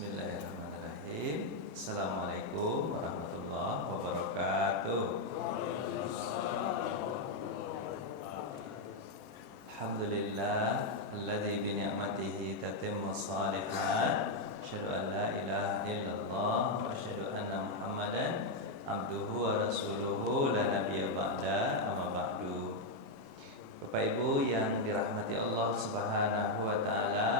Bismillahirrahmanirrahim. Assalamualaikum warahmatullahi wabarakatuh. Alhamdulillah alladzi bi ni'matihi tatimmu shalihat. Asyhadu an la ilaha illallah wa asyhadu anna Muhammadan abduhu wa rasuluhu la nabiyya ba'da, amma ba'du. Bapak Ibu yang dirahmati Allah Subhanahu wa taala,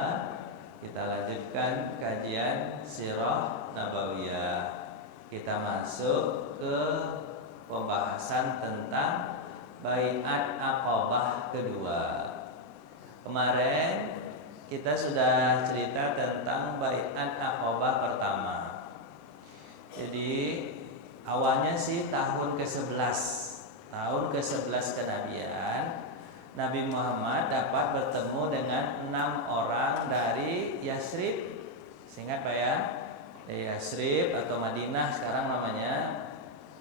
kita lanjutkan kajian Sirah Nabawiyah. Kita masuk ke pembahasan tentang Baiat Aqabah kedua. Kemarin kita sudah cerita tentang Baiat Aqabah pertama. Jadi awalnya sih tahun ke-11 kenabian, Nabi Muhammad dapat bertemu dengan 6 orang dari Yasrib. Ingat Pak ya? Dari Yasrib atau Madinah sekarang namanya.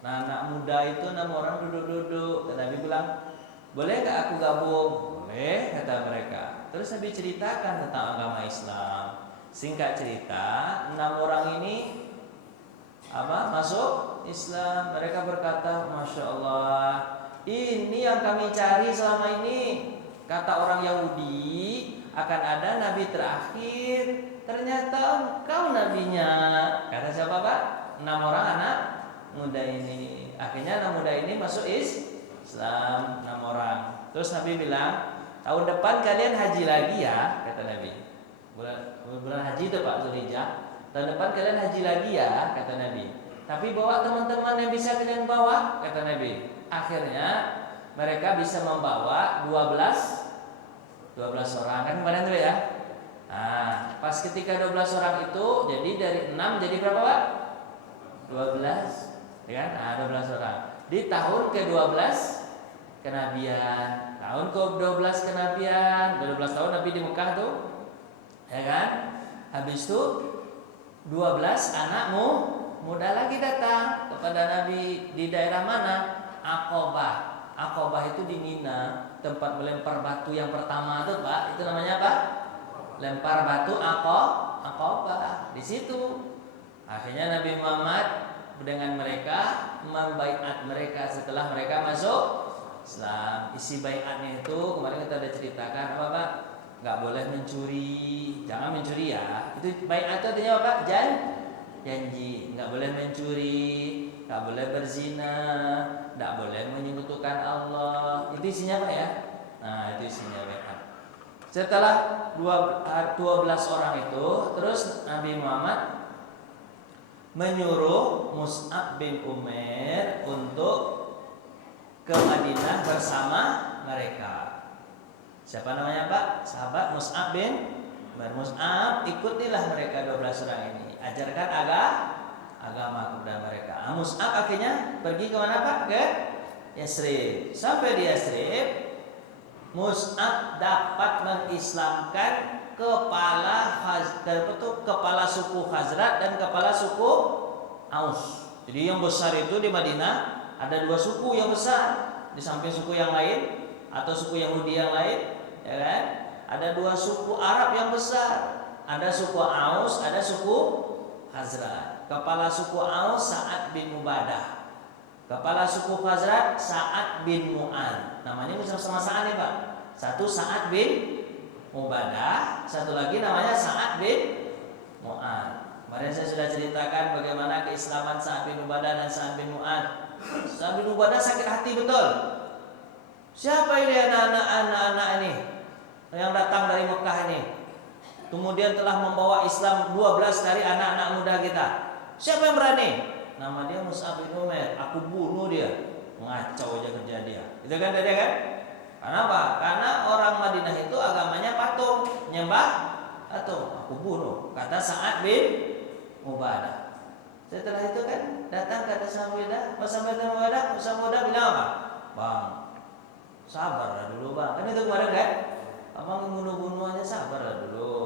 Nah, anak muda itu 6 orang duduk-duduk. Dan Nabi bilang, boleh gak aku gabung? Boleh, kata mereka. Terus Nabi ceritakan tentang agama Islam. Singkat cerita, 6 orang ini masuk Islam. Mereka berkata, Masya Allah, ini yang kami cari selama ini. Kata orang Yahudi, akan ada nabi terakhir. Ternyata engkau nabinya. Kata siapa Pak? 6 orang anak muda ini. Akhirnya anak muda ini masuk Islam, 6 orang. Terus Nabi bilang, tahun depan kalian haji lagi ya, kata Nabi. Bulan haji itu Pak, Zulhijjah. Tahun depan kalian haji lagi ya, kata Nabi. Tapi bawa teman-teman yang bisa kalian bawa, kata Nabi. Akhirnya mereka bisa membawa 12 orang, kan kemarin tuh ya. Nah, pas ketika 12 orang itu, jadi dari 6 jadi berapa Pak? 12, ya kan? Nah, 12 orang. Di tahun ke-12 kenabian, tahun ke-12 kenabian, 12 tahun Nabi di Mekah tuh, ya kan? Habis itu 12 anakmu muda lagi datang kepada Nabi di daerah mana? Aqabah. Aqabah itu di Mina, tempat melempar batu yang pertama tuh Pak. Itu namanya apa? Lempar batu Aqabah. Di situ. Akhirnya Nabi Muhammad dengan mereka membaiat mereka setelah mereka masuk Islam. Isi baiatnya itu kemarin kita udah ceritakan apa Pak? Gak boleh mencuri, jangan mencuri ya. Itu baiat itu artinya apa Pak? Janji, nggak boleh mencuri, nggak boleh berzina, nggak boleh menyekutukan Allah. Itu isinya apa ya? Nah, itu isinya baiat. Setelah 12 orang itu, terus Nabi Muhammad menyuruh Mus'ab bin Umair untuk ke Madinah bersama mereka. Siapa namanya Pak? Sahabat Mus'ab bin Umair. Mus'ab, ikutilah mereka 12 orang ini. Ajarkan agama kepada mereka. Mus'ab akhirnya pergi ke mana Pak? Ke Yasrib. Sampai di Yasrib, Mus'ab dapat mengislamkan kepala suku Khazraj dan kepala suku Aus. Jadi yang besar itu di Madinah ada 2 suku yang besar di samping suku yang lain atau suku Yahudi yang lain, ya kan? Ada 2 suku Arab yang besar. Ada suku Aus, ada suku Khazraj. Kepala suku Aus Sa'ad bin Ubadah. Kepala suku Khazraj Sa'ad bin Mu'ad. Namanya sama-sama Sa'ad nih Pak. Satu Sa'ad bin Ubadah, satu lagi namanya Sa'ad bin Mu'ad. Kemarin saya sudah ceritakan bagaimana keislaman Sa'ad bin Ubadah dan Sa'ad bin Mu'ad. Sa'ad bin Ubadah sakit hati betul. Siapa ini anak-anak ini yang datang dari Mekah ini? Kemudian telah membawa Islam 12 dari anak-anak muda kita. Siapa yang berani? Nama dia Mus'ab bin Umair. Aku bunuh dia. Ngacau aja kerja dia. Itu kan tadi kan? Kenapa? Karena orang Madinah itu agamanya patung, nyembah patung. Aku bunuh. Kata Sa'ad bin Ubadah. Setelah itu kan datang kata Mus'ab bin Ubadah. Mus'ab bin Ubadah bilang apa? Bang, sabarlah dulu bang. Kan itu kemarin kan? Abang bunuh-bunuh aja, sabarlah dulu.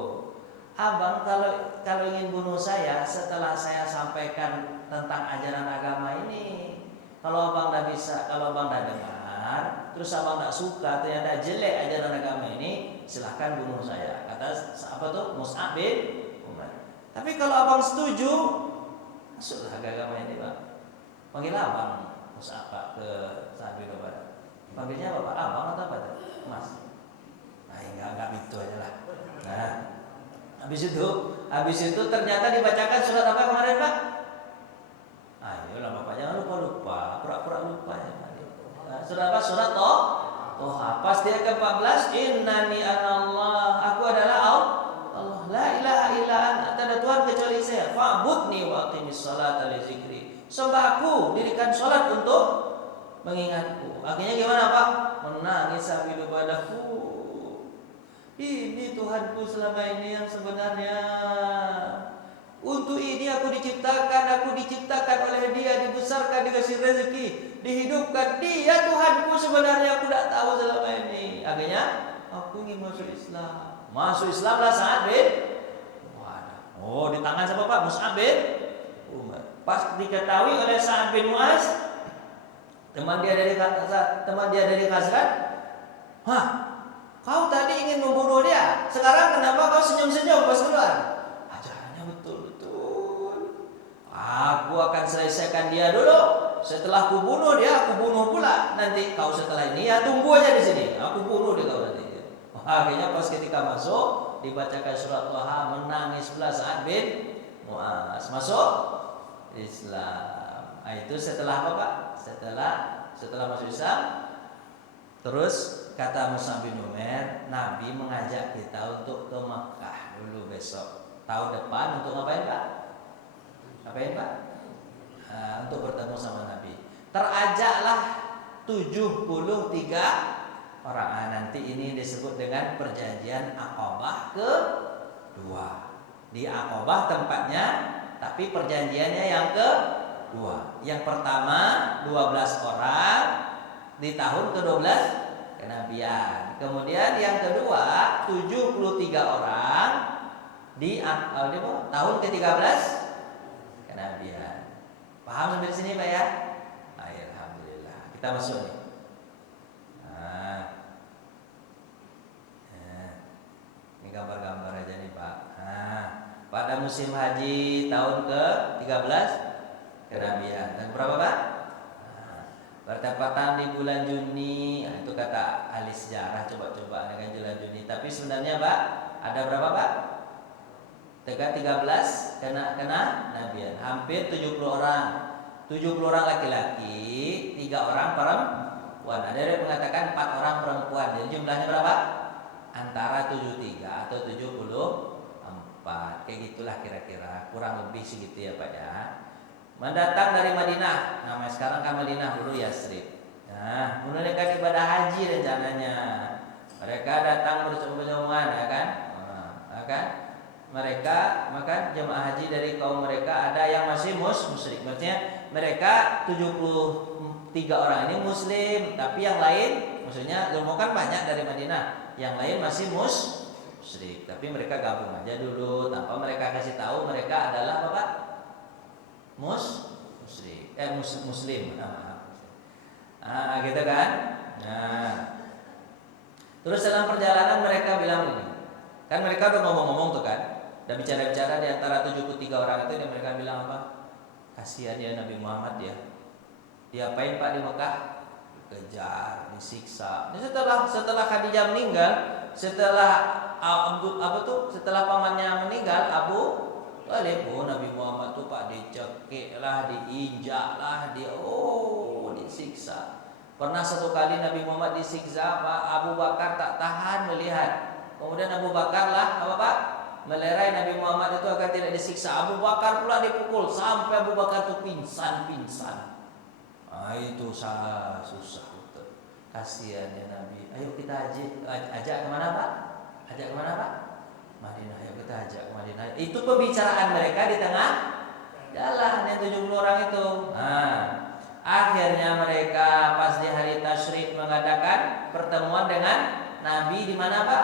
Abang kalau ingin bunuh saya setelah saya sampaikan tentang ajaran agama ini, kalau abang tidak bisa, kalau abang tidak dengar, terus abang tidak suka, ternyata jelek ajaran agama ini, silahkan bunuh saya. Kata apa tuh? Mus'ab bin Umair. Tapi kalau abang setuju, masuklah ke agama ini Pak. Panggil abang Mus'ab ke Sa'ad bin Ubadah. Panggilnya apa Pak? Abang atau apa? Mas. Nah, enggak gitu aja lah. Nah, habis itu ternyata dibacakan surat apa kemarin Pak? Ayolah Bapak, jangan lupa, pura-pura lupa ya Pak. Nah, surat apa? Surat Toha. Pas dia ke-14, innani anallah, aku adalah Allah, la ilaha illa anta, tak ada Tuhan kecuali saya. Fa'budni wa aqimis salata li zikri. Sembah aku, dirikan salat untuk mengingatku. Akhirnya gimana Pak? Menangis Abi Ubadahku. Ini Tuhanku selama ini yang sebenarnya. Untuk ini aku diciptakan oleh Dia, dibesarkan, dikasih rezeki, dihidupkan. Dia Tuhanku sebenarnya, aku tidak tahu selama ini. Akhirnya aku ingin masuk Islam. Masuk Islamlah Sa'ad bin Mu'adz. Oh, di tangan siapa Pak? Mus'ab bin Umar. Pas diketahui oleh Sa'ad bin Mu'adz, teman dia dari Khazraj, "Hah, kau tadi ingin membunuh dia. Sekarang kenapa kau senyum-senyum pas keluar?" Ajarannya betul-betul. Aku akan selesaikan dia dulu. Setelah aku bunuh dia, aku bunuh pula. Nanti kau setelah ini ya tunggu aja di sini. Aku bunuh dia kau nanti. Akhirnya pas ketika masuk dibacakan surat Toha, menangis pula Sa'ad bin Mu'adz, masuk Islam. Nah, itu setelah apa Pak? Setelah masuk Islam. Terus kata Mus'ab bin Umair, Nabi mengajak kita untuk ke Mekah dulu besok. Tahun depan untuk ngapain Pak? Ngapain Pak? Untuk bertemu sama Nabi. Terajaklah 73 orang. Nanti ini disebut dengan perjanjian Aqabah kedua. Di Aqabah tempatnya, tapi perjanjiannya yang kedua. Yang pertama 12 orang di tahun ke-12 kenabian. Kemudian yang kedua 73 orang di tahun ke-13 kenabian. Paham sampai sini Pak ya? Alhamdulillah. Kita masuk nih. Ini gambar-gambar aja nih Pak. Pada musim haji tahun ke-13 kenabian. Dan berapa Pak? Bertepatan di bulan Juni. Itu kata ahli sejarah, coba-coba dengan bulan Juni. Tapi sebenarnya Pak, ada berapa Pak? 13 kena nabian. Hampir 70 orang. 70 orang laki-laki, 3 orang perempuan. Ada yang mengatakan 4 orang perempuan. Jadi jumlahnya berapa? Antara 73 atau 74. Kayak gitulah kira-kira. Kurang lebih segitu ya Pak ya. Mendatang dari Madinah. Namanya sekarang kan Madinah, dulu Yasrib. Nah, menunaikan ibadah haji rencananya. Mereka datang bersama-sama ya kan? Mereka maka jemaah haji dari kaum mereka ada yang masih musyrik. Maksudnya mereka 73 orang ini muslim, tapi yang lain maksudnya kan banyak dari Madinah. Yang lain masih musyrik, tapi mereka gabung aja dulu tanpa mereka kasih tahu mereka adalah apa Pak? Muslim. Gitu kan? Nah. Terus dalam perjalanan mereka bilang ini. Kan mereka udah ngomong-ngomong tuh kan. Dan bicara-bicara di antara 73 orang itu, dan mereka bilang apa? Kasihan ya Nabi Muhammad ya. Diapain Pak di Mekah? Dikejar, disiksa. Dan setelah Khadijah meninggal, setelah pamannya meninggal, Abu Thalib, Nabi Muhammad tuh Pak dicekik lah, diinjak lah, disiksa. Pernah satu kali Nabi Muhammad disiksa, Pak Abu Bakar tak tahan melihat. Kemudian Abu Bakar lah apa Pak? Melerai Nabi Muhammad itu agar tidak disiksa. Abu Bakar pula dipukul sampai Abu Bakar itu pingsan. Itu susah betul. Kasihan ya Nabi. Ayo kita ajak kemana Pak? Ajak kemana Pak? Madinah. Ayo kita ajak ke Madinah. Itu pembicaraan mereka di tengah jalan yang 70 orang itu. Akhirnya mereka pas di hari tasyrik mengadakan pertemuan dengan Nabi di mana Pak?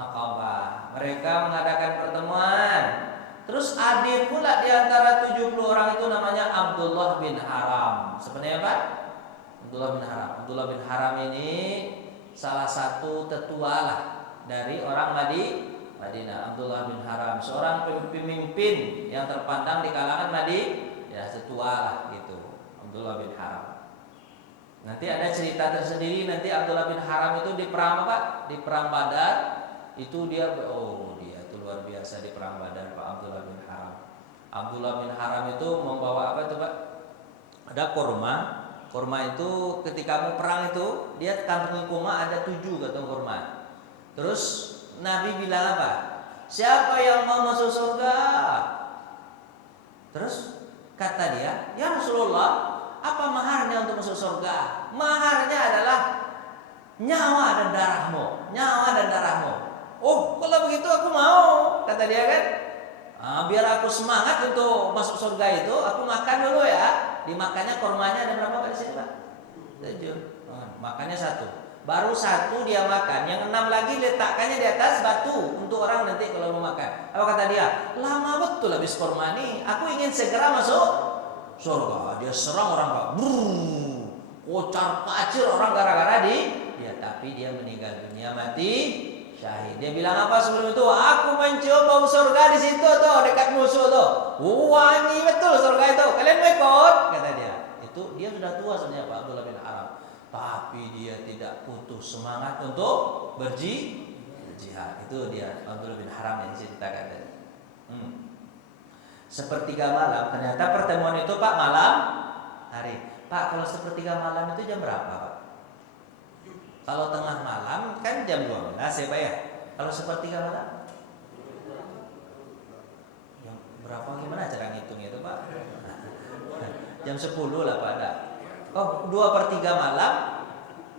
Aqabah. Mereka mengadakan pertemuan. Terus ada pula di antara 70 orang itu namanya Abdullah bin Haram. Sebenarnya Pak? Abdullah bin Haram ini salah satu tetua lah dari orang Madinah. Abdullah bin Haram, seorang pemimpin yang terpandang di kalangan Madinah, ya setua lah gitu. Abdullah bin Haram. Nanti ada cerita tersendiri, nanti Abdullah bin Haram itu di perang apa? Di perang Badar itu dia itu luar biasa di perang Badar Pak Abdullah bin Haram. Abdullah bin Haram itu membawa apa itu Pak? Ada korma. Korma itu ketika mau perang itu dia kantong kurma ada 7 kantong kurma. Terus Nabi bilang apa? Siapa yang mau masuk surga? Terus kata dia, ya Rasulullah, apa maharnya untuk masuk surga? Maharnya adalah nyawa dan darahmu. Nyawa dan darahmu. Oh, kalau begitu aku mau, kata dia kan. Biar aku semangat untuk masuk surga itu, aku makan dulu ya. Dimakannya kormanya ada berapa Pak di sini Pak? 7. Makannya 1. Baru 1 dia makan, yang 6 lagi letakkannya di atas batu untuk orang nanti kalau mau makan. Apa kata dia? Lama betul habis korma ini. Aku ingin segera masuk surga. Dia serang orang Pak. Kocar kacir orang gara-gara dia, tapi dia meninggal dunia mati syahid. Dia bilang apa sebelum itu? Aku mencium bau surga di situ tuh dekat musuh tuh. Wangi betul surga itu. Kalian mau ikut? Kata dia. Itu dia sudah tua sebenarnya Pak Abdullah bin Haram. Tapi dia tidak putus semangat untuk berjihad. Itu dia Abdullah bin Haram yang diceritakan tadi. Sepertiga malam. Ternyata pertemuan itu Pak malam hari. Pak, kalau sepertiga malam itu jam berapa Pak? Kalau tengah malam kan jam 12 ya Pak ya. Kalau sepertiga malam jam berapa, gimana cara ngitungnya itu Pak? Jam 10 lah Pak ada. Oh 2/3 malam.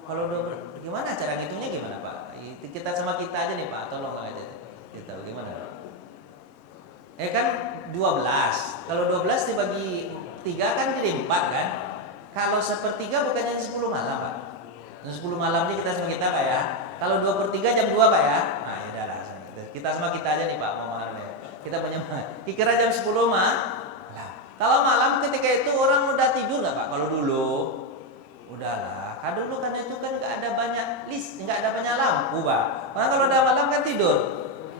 Kalau gimana cara ngitungnya gimana Pak? Kita sama kita aja nih Pak, tolong aja kita bagaimana Pak? Kan 12. Kalau 12 dibagi 3 kan jadi 4 kan? Kalau sepertiga bukannya 10 malam Pak? 10 malam ini kita sama kita Pak ya. Kalau 2/3 jam 2 Pak ya. Nah ya udahlah. Kita sama kita aja nih Pak ngomongannya. Kita punya kira jam 10 mah. Nah, kalau malam ketika itu orang udah tidur nggak Pak? Kalau dulu udahlah. Kan dulu kan itu kan nggak ada banyak nggak ada banyak lampu Pak. Karena kalau udah malam kan tidur.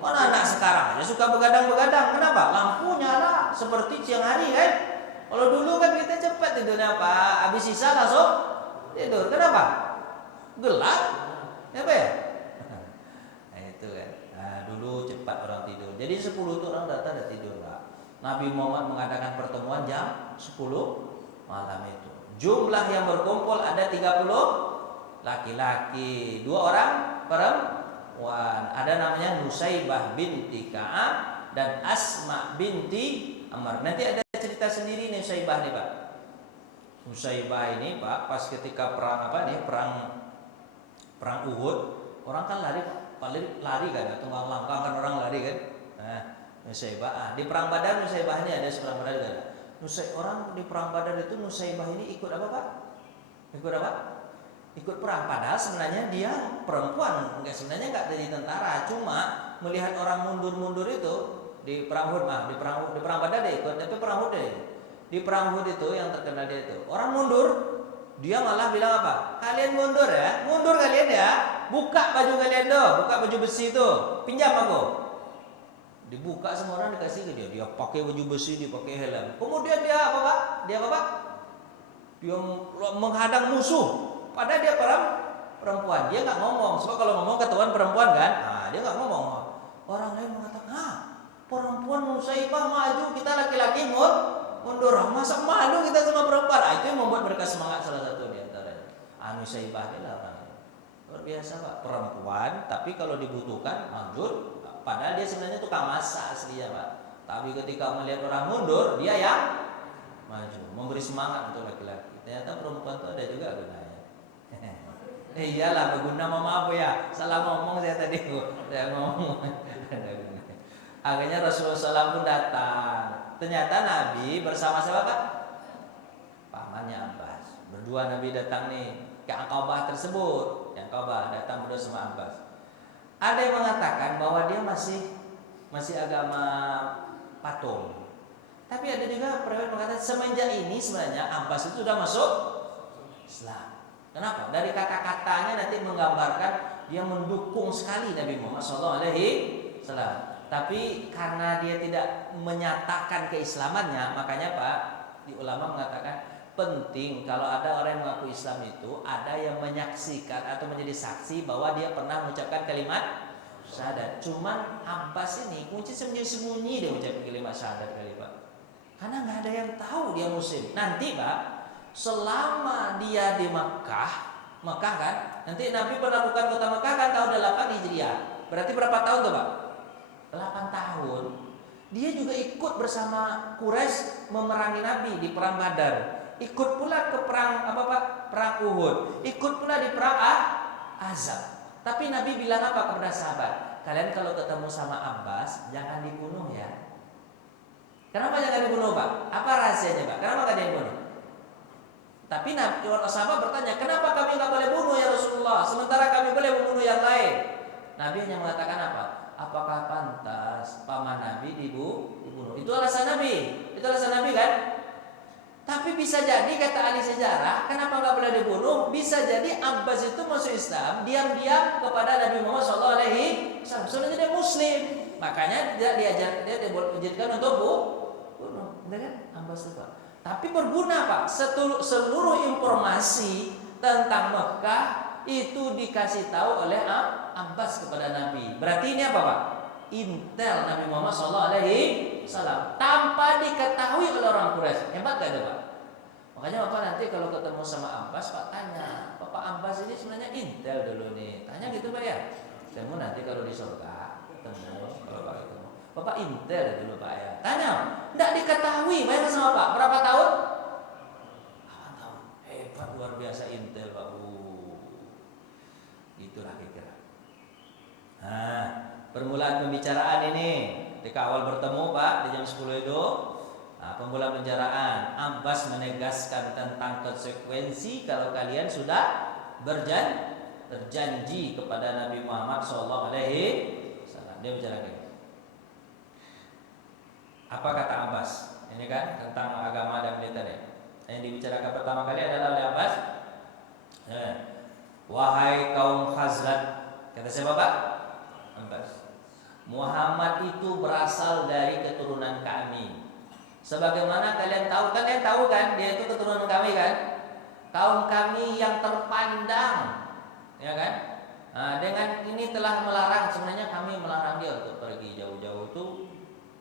Anak sekarang aja suka begadang-begadang. Kenapa? Lampu nyala seperti siang hari kan. Kalau dulu kan kita cepat tidurnya Pak. Habis sisa langsung tidur. Kenapa? Gelap, apa ya? Nah itu kan. Nah, dulu cepat orang tidur. Jadi 10 itu orang datang dan tidur Pak. Nabi Muhammad mengadakan pertemuan jam 10 malam itu. Jumlah yang berkumpul ada 30 laki-laki, 2 orang perempuan. Ada namanya Nusaybah binti Ka'ab dan Asma binti Amr. Nanti ada cerita sendiri nih Nusaybah nih Pak. Nusaybah ini Pak pas ketika perang Uhud, orang kan lari kan, tunggang langkah kan orang lari kan. Nah, Nusaybah di perang Badar Nusaybah ini ada perang Badar juga. Orang di perang Badar itu Nusaybah ini ikut apa Pak? Ikut apa? Ikut perang. Padahal sebenarnya dia perempuan, sebenarnya nggak jadi tentara, cuma melihat orang mundur-mundur itu di perang Uhud di perang Badar dia ikut, tapi perang Uhud di perang Uhud itu yang terkenal dia itu orang mundur. Dia malah bilang apa? Kalian mundur ya, mundur kalian ya. Buka baju kalian tuh, buka baju besi itu, pinjam aku. Dibuka semua orang dikasih ke dia. Dia pakai baju besi, dia pakai helm. Kemudian dia apa Pak? Dia menghadang musuh. Padahal dia perempuan. Dia nggak ngomong. Sebab kalau ngomong ketahuan perempuan kan. Nah, dia nggak ngomong. Orang lain mengatakan, perempuan Nusaybah maju, kita laki-laki mundur. Masa malu kita sama perempuan? Itu yang membuat mereka semangat salah satu di antaranya. Nusaybah ini lah orang ini. Luar biasa Pak, perempuan tapi kalau dibutuhkan mundur. Padahal dia sebenarnya tukang masak aslinya Pak. Tapi ketika melihat orang mundur, dia yang maju, memberi semangat untuk laki-laki. Ternyata perempuan itu ada juga gunanya. Iyalah berguna, maaf ya. Salah ngomong saya tadi. Saya ngomong. Akhirnya Rasulullah SAW pun datang. Ternyata Nabi bersama siapa Pak? Pamannya Abbas. Berdua Nabi datang nih ke Aqabah tersebut. Yang Aqabah datang berdua sama Abbas. Ada yang mengatakan bahwa dia masih agama patung. Tapi ada juga periwayat mengatakan semenjak ini sebenarnya Abbas itu sudah masuk Islam. Kenapa? Dari kata-katanya nanti menggambarkan dia mendukung sekali Nabi Muhammad SAW. salam. Tapi karena dia tidak menyatakan keislamannya, makanya Pak, di ulama mengatakan penting kalau ada orang yang mengaku Islam itu ada yang menyaksikan atau menjadi saksi bahwa dia pernah mengucapkan kalimat syahadat. Cuman Abbas ini kunci sembunyi-sembunyi dia mengucapkan kalimat syahadat kali Pak. Karena nggak ada yang tahu dia muslim. Nanti Pak, selama dia di Mekah kan, nanti Nabi menaklukkan kota Mekah kan tahun 8 Hijriah. Berarti berapa tahun tuh Pak? 8 tahun. Dia juga ikut bersama Quraisy memerangi Nabi di perang Badar. Ikut pula ke perang apa Pak? Perang Uhud. Ikut pula di perang Ahzab. Tapi Nabi bilang apa kepada sahabat? Kalian kalau ketemu sama Abbas jangan dibunuh ya. Kenapa jangan dibunuh Pak? Apa rahasianya Pak? Kenapa enggak dibunuh? Tapi Nabi sahabat bertanya, kenapa kami enggak boleh bunuh ya Rasulullah? Sementara kami boleh membunuh yang lain. Nabi hanya mengatakan apa? Apakah pantas paman Nabi dibunuh? Itu alasan Nabi. Itu alasan Nabi kan? Tapi bisa jadi kata ahli sejarah, kenapa nggak boleh dibunuh? Bisa jadi Abbas itu masuk Islam diam-diam kepada Nabi Muhammad SAW. Sebenarnya dia Muslim, makanya dia diajarkan untuk bunuh, kan? Abbas itu Pak. Tapi berguna Pak. Seluruh informasi tentang Mekah itu dikasih tahu oleh Abbas kepada Nabi. Berarti ini apa Pak? Intel Nabi Muhammad SAW tanpa diketahui oleh orang Quraisy. Hebat gak itu Pak? Makanya Bapak nanti kalau ketemu sama Abbas Pak tanya, Bapak Abbas ini sebenarnya intel dulu nih. Tanya gitu Pak ya. Ketemu nanti kalau di surga ketemu kalau Pak ketemu, Bapak intel dulu Pak ya. Tanya, tidak diketahui. Bayangkan sama Pak, berapa tahun? 8 tahun. Hebat luar biasa intel Pak. Itulah kira-kira. Nah, permulaan pembicaraan ini ketika awal bertemu Pak di jam 10 itu, pembulaan pembicaraan Abbas menegaskan tentang konsekuensi kalau kalian sudah berjanji kepada Nabi Muhammad SAW. Dia bicara gini. Apa kata Abbas? Ini kan tentang agama dan militer ya. Yang dibicarakan pertama kali adalah oleh Abbas. Wahai kaum Khazraj, kata siapa Pak? Abbas. Muhammad itu berasal dari keturunan kami. Sebagaimana kalian tahu kan dia itu keturunan kami kan? Kaum kami yang terpandang, ya kan? Nah, dengan ini telah melarang, sebenarnya kami melarang dia untuk pergi jauh-jauh itu.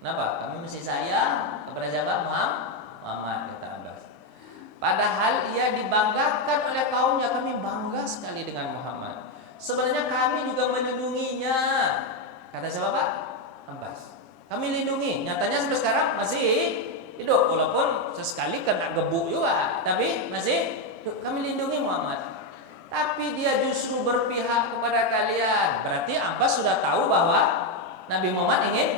Kenapa? Kami mesti sayang kepada siapa? Muhammad, kata Abbas. Padahal ia dibanggakan oleh kaumnya. Kami bangga sekali dengan Muhammad. Sebenarnya kami juga melindunginya. Kata siapa Pak? Abbas. Kami lindungi. Nyatanya sampai sekarang masih hidup. Walaupun sesekali kena gebuk juga, tapi masih hidup. Kami lindungi Muhammad. Tapi dia justru berpihak kepada kalian. Berarti Abbas sudah tahu bahwa Nabi Muhammad ingin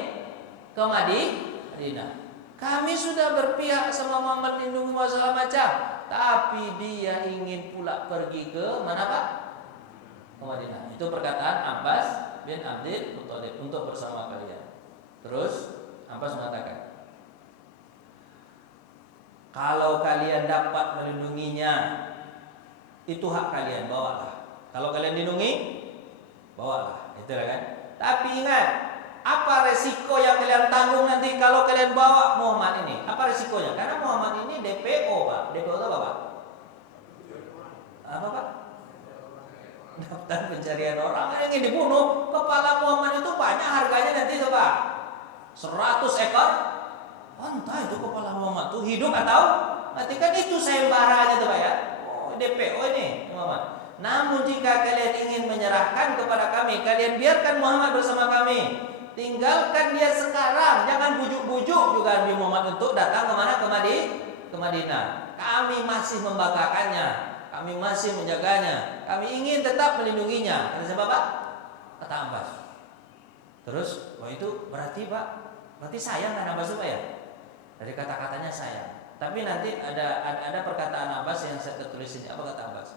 ke Madinah. Kami sudah berpihak sama Muhammad, lindungi masalah macam, tapi dia ingin pula pergi ke mana Pak? Ke Madinah. Itu perkataan Abbas bin Abdul Muthalib untuk bersama kalian. Terus Abbas mengatakan, kalau kalian dapat melindunginya, itu hak kalian, bawalah. Kalau kalian lindungi, bawalah. Itulah kan. Tapi ingat, apa resiko yang kalian tanggung nanti kalau kalian bawa Muhammad ini? Apa resikonya? Karena Muhammad ini DPO Pak. DPO itu apa Pak? Apa Pak? Daftar pencarian orang yang ingin dibunuh. Kepala Muhammad itu banyak harganya nanti itu Pak. 100 ekor onta itu kepala Muhammad itu, hidup atau mati, kan itu sayembaranya tuh Pak ya. Oh, DPO ini Muhammad. Namun jika kalian ingin menyerahkan kepada kami, kalian biarkan Muhammad bersama kami. Tinggalkan dia sekarang, jangan bujuk-bujuk juga Nabi Muhammad untuk datang kemana? Ke Madinah. Kami masih membanggakannya, kami masih menjaganya, kami ingin tetap melindunginya. Kata siapa Pak? Kata Abbas. Terus, wah itu berarti Pak, berarti sayang kan Abbas itu Pak ya? Dari kata-katanya sayang. Tapi nanti ada perkataan Abbas yang saya tertulis ini. Apa kata Abbas?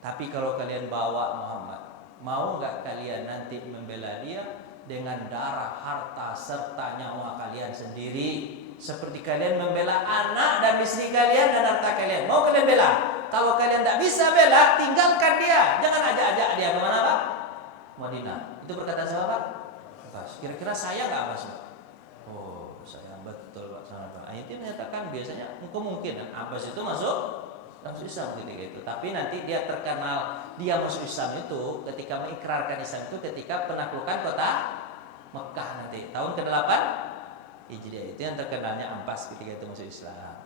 Tapi kalau kalian bawa Muhammad, mau nggak kalian nanti membela dia dengan darah, harta, serta nyawa kalian sendiri, seperti kalian membela anak dan istri kalian dan harta kalian? Mau kalian bela? Kalau kalian tidak bisa bela, tinggalkan dia. Jangan ajak-ajak dia kemana Pak? Madinah. Itu perkataan siapa Pak? Abbas. Kira-kira saya nggak Abbas? Oh, saya betul Pak sana Pak. Ayat ini menyatakan biasanya mungkin Abbas itu masuk Islam ketika itu. Tapi nanti dia terkenal dia masuk Islam itu ketika mengikrarkan Islam itu ketika penaklukan kota Mekah nanti tahun ke-8 Hijriah, itu yang terkenalnya Abbas ketika itu masuk Islam.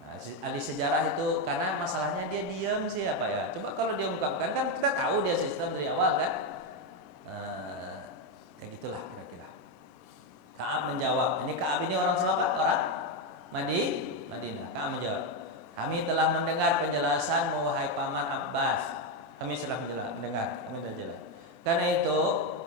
Nah, ahli sejarah itu karena masalahnya dia diam sih apa ya. Coba kalau dia ungkapkan kan kita tahu dia Islam dari awal kan. Ya gitulah kira-kira. Ka'ab menjawab. Ini Ka'ab ini orang siapa? Orang Madinah. Ka'ab menjawab. Kami telah mendengar penjelasan wahai paman Abbas. Kami telah mendengar. Kami telah jelas. Karena itu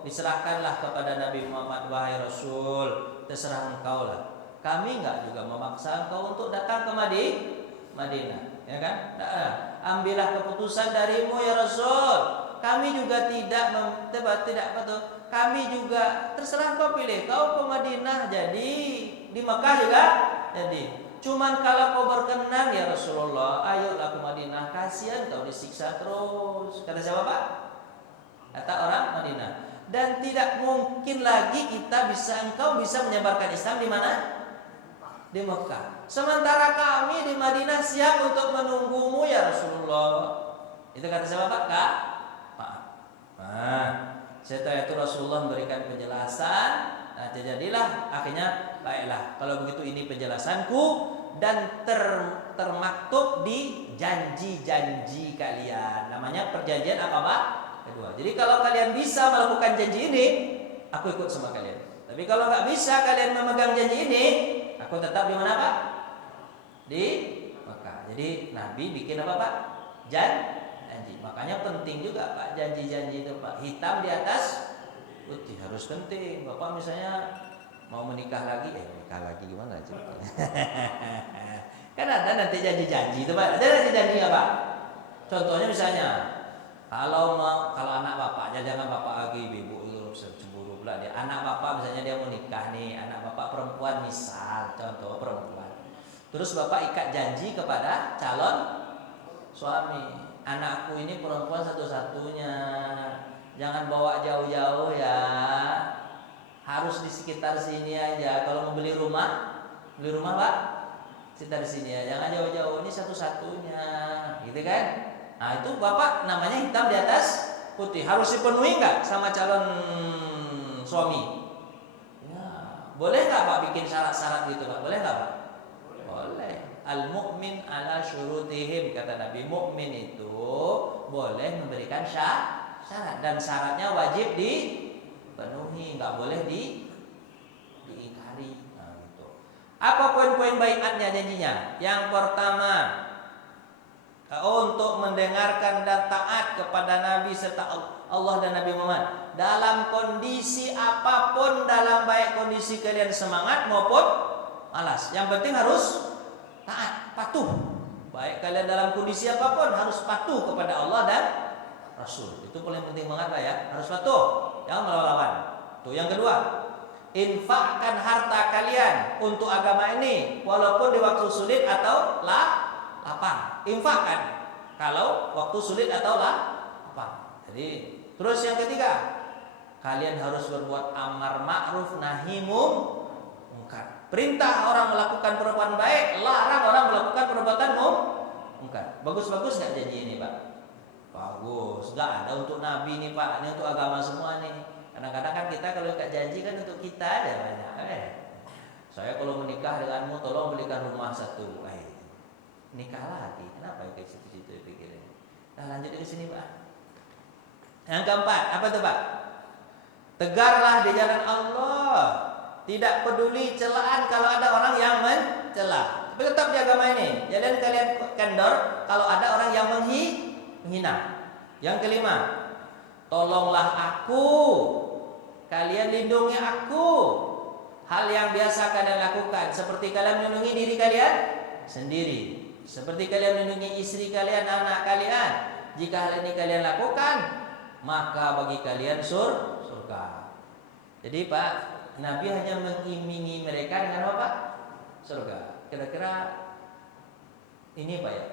diserahkanlah kepada Nabi Muhammad wahai Rasul. Terserah engkau lah. Kami enggak juga memaksa engkau untuk datang ke Madinah, ya kan? Nah, ambillah keputusan darimu ya Rasul. Kami juga tidak kami juga terserah kau pilih. Kau ke Madinah jadi, di Mekah juga jadi. Cuman kalau kau berkenan ya Rasulullah, ayolah ke Madinah. Kasihan kau disiksa terus. Kata siapa Pak? Kata orang Madinah. Dan tidak mungkin lagi engkau bisa menyebarkan Islam di mana? Di Mekah. Sementara kami di Madinah siap untuk menunggumu ya Rasulullah. Itu kata siapa Pak? Pak. Nah, setelah itu Rasulullah memberikan penjelasan. Nah, jadilah akhirnya baiklah. Kalau begitu ini penjelasanku dan termaktub di janji-janji kalian. Namanya perjanjian apa Pak? Kedua. Jadi kalau kalian bisa melakukan janji ini, aku ikut sama kalian. Tapi kalau nggak bisa kalian memegang janji ini, aku tetap di mana Pak? Di Mekah. Jadi Nabi bikin apa Pak? Janji. Makanya penting juga Pak janji-janji itu Pak. Hitam di atas putih harus penting. Bapak misalnya mau menikah lagi gimana ceritanya? Kan ada nanti janji-janji itu Pak. Ada janji-janji nggak Pak? Contohnya misalnya kalau anak bapak, jangan bapak lagi ibu itu cemburu pula dia. Anak bapak misalnya dia mau nikah nih, anak bapak perempuan misal, contoh perempuan. Terus bapak ikat janji kepada calon suami. Anakku ini perempuan satu-satunya. Jangan bawa jauh-jauh ya. Harus di sekitar sini aja. Kalau mau beli rumah Pak, sekitar sini ya. Jangan jauh-jauh, ini satu-satunya. Gitu kan? Nah itu bapak namanya hitam di atas putih. Harus dipenuhi nggak sama calon suami? Ya, boleh nggak Pak bikin syarat-syarat gitu Pak? Boleh nggak Pak? Boleh. Al-mu'min ala syurutihim, kata Nabi. Mukmin itu boleh memberikan syarat dan syaratnya wajib dipenuhi, nggak boleh diingkari. Nah, gitu. Apa poin-poin baiatnya janjinya? Yang pertama, untuk mendengarkan dan taat kepada Nabi serta Allah dan Nabi Muhammad dalam kondisi apapun, dalam baik kondisi kalian semangat maupun malas. Yang penting harus taat, patuh. Baik kalian dalam kondisi apapun harus patuh kepada Allah dan Rasul. Itu paling penting banget Pak ya. Harus patuh, jangan melawan. Tuh yang kedua, infakkan harta kalian untuk agama ini walaupun di waktu sulit atau lapang. Infakkan kalau waktu sulit atau lapang. Jadi terus yang ketiga, kalian harus berbuat amar ma'ruf nahi munkar. Perintah orang melakukan perbuatan baik, larang orang melakukan perbuatan munkar. Bagus-bagus nggak janji ini Pak? Bagus. Nggak ada untuk Nabi nih Pak, ini untuk agama semua nih. Kadang-kadang kan kita kalau nggak janji kan untuk kita ada banyak. Saya kalau menikah denganmu tolong belikan rumah satu. Nikah lagi, kenapa ya situ pikirin? Nah lanjut ke sini Pak. Yang keempat, apa tuh Pak? Tegarlah di jalan Allah. Tidak peduli celaan kalau ada orang yang mencela. Tapi tetap di agama ini. Jangan kalian kendor kalau ada orang yang menghina. Yang kelima, tolonglah aku. Kalian lindungi aku. Hal yang biasa kalian lakukan, seperti kalian melindungi diri kalian sendiri. Seperti kalian melindungi istri kalian, anak kalian. Jika hal ini kalian lakukan, maka bagi kalian surga. Jadi Pak, Nabi hanya mengiming-imingi mereka dengan apa Pak? Surga. Kira-kira ini Pak ya.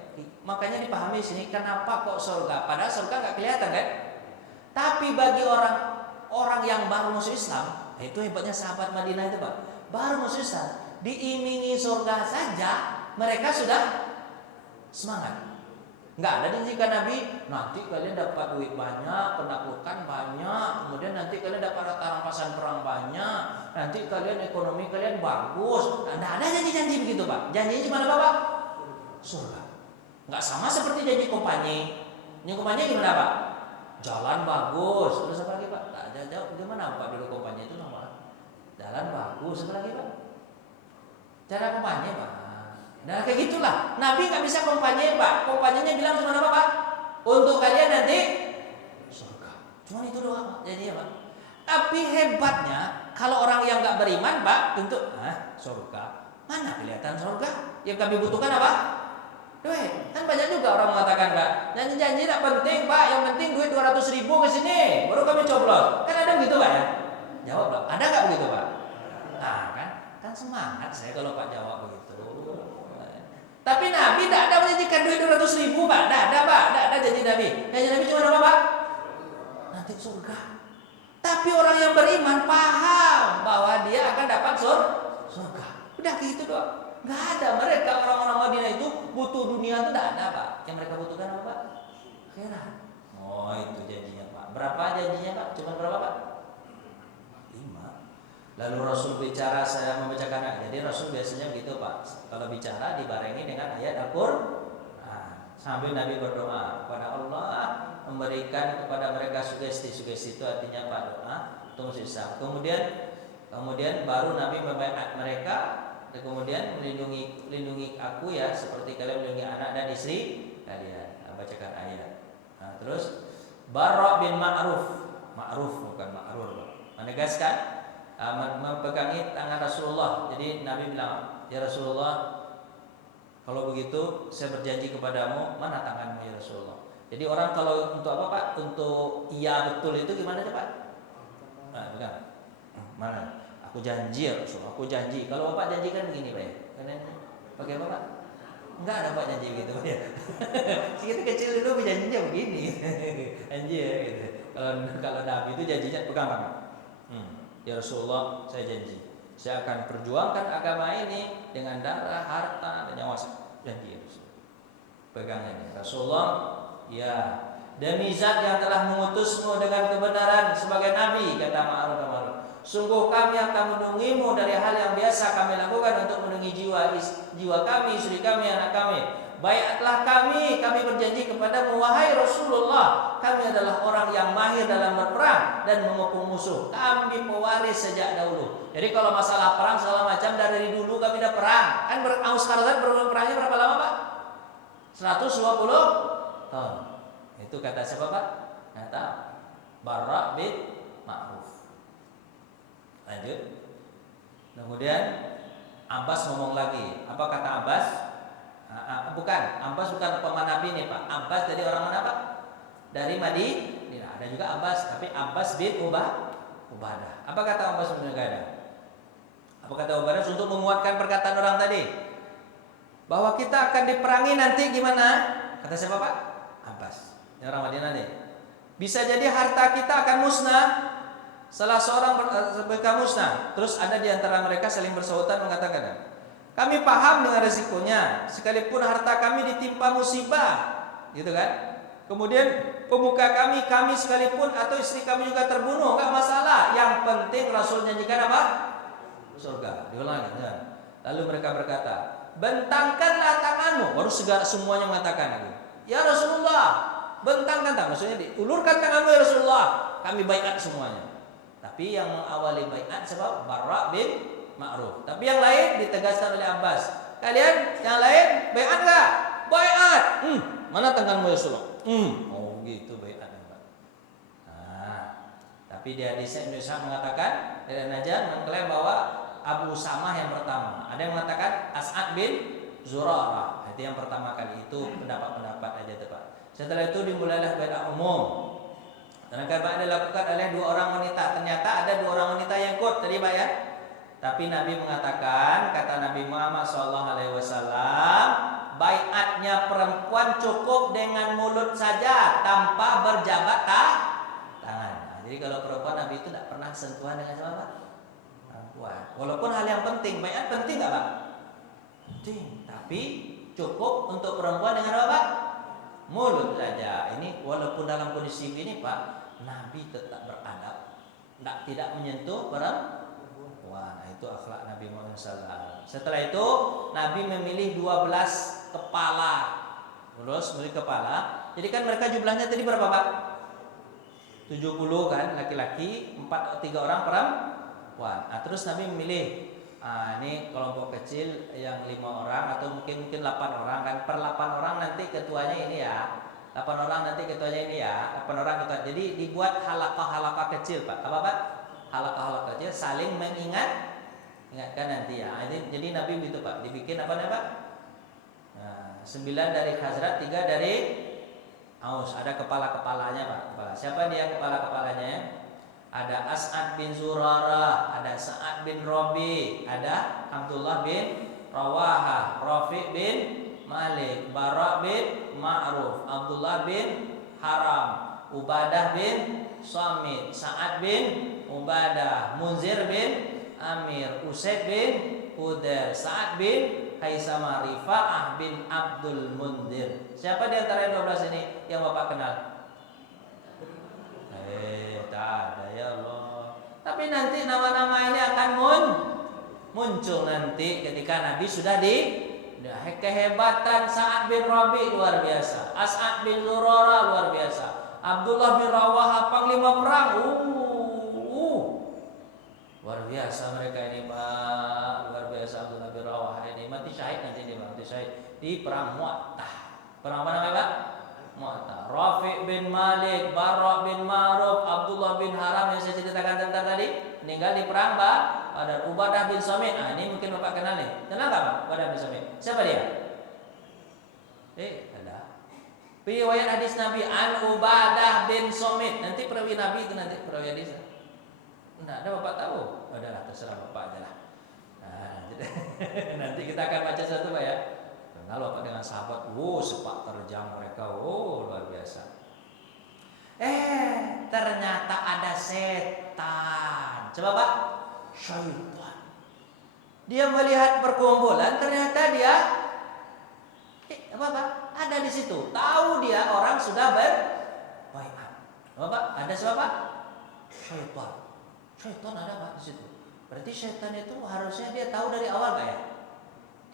Makanya dipahami sini kenapa kok surga? Padahal surga nggak kelihatan kan? Tapi bagi orang yang baru masuk Islam, itu hebatnya sahabat Madinah itu Pak. Baru masuk Islam, diimingi surga saja, mereka sudah semangat. Nggak ada janjikan Nabi, nanti kalian dapat duit banyak, penaklukan banyak, kemudian nanti kalian dapat rampasan perang banyak, nanti kalian ekonomi kalian bagus. Nggak ada janji-janji begitu Pak. Janjinya cuma apa Pak? Surga. Nggak sama seperti janji kompani. Janji kompani gimana Pak? Jalan bagus. Terus apa lagi Pak? Nggak ada jawab. Gimana Pak dulu kompani itu nama? Jalan bagus. Apa lagi Pak? Cara kompani Pak. Nah kayak gitulah. Nabi nggak bisa kompanye Pak. Kompanyenya bilang cuma apa Pak? Untuk kalian nanti surga. Cuma itu doang jadinya Pak. Tapi hebatnya kalau orang yang nggak beriman Pak, tentu surga. Mana kelihatan surga? Yang kami butuhkan apa? Duit. Kan banyak juga orang mengatakan Pak, janji-janji tak penting Pak, yang penting duit 200.000 ke sini, baru kami coblos. Kan ada begitu Pak ya? Jawab Pak. Ada nggak begitu Pak? Nah kan semangat saya kalau Pak jawab begitu. Tapi Nabi tidak ada menjanjikan duit 200.000 Pak. Tidak ada Pak, tidak ada janji Nabi. Janji Nabi cuma apa Pak? Nanti surga. Tapi orang yang beriman paham bahwa dia akan dapat surga. Udah gitu doang. Nggak ada. Mereka orang-orang Madinah itu butuh dunia itu tidak ada Pak. Yang mereka butuhkan apa Pak? Akhirat. Oh itu janjinya Pak. Berapa janjinya Pak? Cuma berapa Pak? 5. Lalu Rasul bicara, saya membacakan ayat. Jadi Rasul biasanya begitu Pak. Kalau bicara dibarengi dengan ayat Al-Qur'an. Sambil Nabi berdoa kepada Allah, memberikan kepada mereka sugesti. Sugesti itu artinya Pak doa untuk sisa. Kemudian baru Nabi membaiat mereka. Dan kemudian lindungi aku ya, seperti kalian melindungi anak dan istri kalian. Bacakan ayat. Nah, terus Bara' bin Ma'ruf bukan Ma'rur, menegaskan mempegangi tangan Rasulullah. Jadi Nabi bilang, ya Rasulullah, kalau begitu saya berjanji kepadamu, mana tanganmu ya Rasulullah. Jadi orang kalau untuk apa Pak? Untuk iya betul itu gimana Pak? Nah, bukan. Mana? Aku janji ya Rasulullah, aku janji. Kalau Bapak janji kan begini Pak ya. Karena pakai apa Pak? Enggak ada Pak janji begitu Pak ya. Segitu kecil dulu janjinya begini. Janji ya gitu. Kalau Nabi itu janjinya pegang Pak. Ya Rasulullah, saya janji, saya akan perjuangkan agama ini dengan darah, harta, dan nyawa saya. Janji ya Rasulullah. Pegang ini. Rasulullah, ya, demi zat yang telah mengutusmu dengan kebenaran sebagai nabi, kata Ma'ruf. Sungguh kami akan melindungimu dari hal yang biasa kami lakukan untuk melindungi jiwa kami, istri kami, anak kami. Baiatlah kami berjanji kepadamu wahai Rasulullah, kami adalah orang yang mahir dalam berperang dan mengepung musuh. Kami pewaris sejak dahulu. Jadi kalau masalah perang segala macam dari dulu kami dah perang. Kan Aus Kharzat perangnya berapa lama Pak? 120 tahun. Itu kata siapa Pak? Kata Bara' bin Ma'ruf. Lanjut. Kemudian Abbas ngomong lagi. Apa kata Abbas? Bukan, Abbas bukan paman Nabi nih Pak. Abbas dari orang mana Pak? Dari Madinah. Ada juga Abbas, tapi Abbas bin Ubadah. Apa kata Abbas bin Ubadah? Apa kata Ubadah untuk menguatkan perkataan orang tadi? Bahwa kita akan diperangi nanti gimana? Kata siapa Pak? Abbas. Ini orang Madinah nih. Bisa jadi harta kita akan musnah. Salah seorang mereka musnah. Terus ada di antara mereka saling bersahutan mengatakan, kami paham dengan resikonya, sekalipun harta kami ditimpa musibah, gitu kan? Kemudian pemuka kami sekalipun atau istri kami juga terbunuh, nggak masalah. Yang penting Rasul janjikan apa? Surga. Diulangi. Ya. Lalu mereka berkata, bentangkanlah tanganmu. Baru semuanya mengatakan lagi, ya Rasulullah, bentangkan tangan. Maksudnya diulurkan tanganmu ya Rasulullah. Kami baiat semuanya. Tapi yang mengawali baiat siapa? Bara' bin Ma'ruf. Tapi yang lain ditegaskan oleh Abbas. Kalian yang lain baiat enggak? Baiat. Mana tanganmu ya Rasulullah? Oh gitu baiat Pak. Nah, tapi di hadis Indonesia mengatakan dari Najjar mengklaim bahwa Abu Samah yang pertama. Ada yang mengatakan As'ad bin Zurarah. Itu yang pertama kali. Itu pendapat-pendapat aja tuh Pak. Setelah itu dimulailah baiat umum. Dan akan dilakukan oleh 2 orang wanita. Ternyata ada 2 orang wanita yang ikut tadi Pak ya. Tapi Nabi mengatakan, kata Nabi Muhammad SAW, baiatnya perempuan cukup dengan mulut saja tanpa berjabat tangan. Jadi kalau perempuan Nabi itu tidak pernah sentuhan dengan siapa? Perempuan. Walaupun hal yang penting, baiat penting nggak Pak? Penting. Tapi cukup untuk perempuan dengan apa? Mulut saja. Ini walaupun dalam kondisi ini Pak, Nabi tetap beradab, tidak menyentuh perempuan. Nah, itu akhlak Nabi Muhammad SAW. Setelah itu Nabi memilih 12 kepala. Terus memilih kepala. Jadi kan mereka jumlahnya tadi berapa Pak? 70 kan laki-laki, 3 orang perempuan. Nah, terus Nabi memilih ini kelompok kecil yang 5 orang atau mungkin 8 orang kan, per 8 orang nanti ketuanya ini ya. 8 orang nanti ketuanya ini ya. 8 orang ketua. Jadi dibuat halaqah kecil Pak. Apa Pak? Halaqah kecil saling ingatkan nanti ya. Jadi Nabi begitu Pak. Dibikin apa namanya Pak? 9 dari Khazraj, 3 dari Aus. Ada kepala-kepalanya Pak. Siapa dia kepala-kepalanya? Ada As'ad bin Zurarah, ada Sa'ad bin Rabi, ada Abdullah bin Rawahah, Rafi' bin Malik, Bara' bin Ma'ruf, Abdullah bin Haram, Ubadah bin Samit, Sa'ad bin Ubadah, Munzir bin Amir, Usaid bin Hudair, Sa'ad bin Kaisamah, Rifa'ah bin Abdul Mundir. Siapa di antara yang 12 ini yang Bapak kenal? Tak ada ya Allah. Tapi nanti nama-nama ini akan muncul nanti ketika Nabi sudah kehebatan Sa'ad bin Rabi luar biasa, As'ad bin Zurarah luar biasa, Abdullah bin Rawahah panglima perang. Luar biasa mereka ini Pak, luar biasa. Abdullah bin Rawahah ini mati syahid nanti dia mati syahid di perang Mu'tah. Perang apa namanya Pak? Mu'tah. Rafi' bin Malik, Bara' bin Ma'ruf, Abdullah bin Haram yang saya ceritakan tentang tadi meninggal di perang Badar. Ubadah bin Samit. Ini mungkin Bapak kenal nih. Kenal enggak Pak? Ubadah bin Samit. Siapa dia? Ada. Riwayat hadis Nabi an Ubadah bin Samit. Nanti perawi Nabi itu nanti perawi hadis. Enggak ada Bapak tahu. Udahlah terserah Bapak aja lah. Nanti kita akan baca satu Pak ya. Kenal Bapak dengan sahabat, sepak terjang mereka, luar biasa. Ternyata ada setan. Coba Pak, syaitan. Dia melihat perkumpulan, ternyata dia, apa Pak? Ada di situ. Tahu dia orang sudah berbaiat. Apa Pak? Ada siapa Pak? Syaitan. Syaitan ada Pak di situ. Berarti syaitan itu harusnya dia tahu dari awal nggak ya?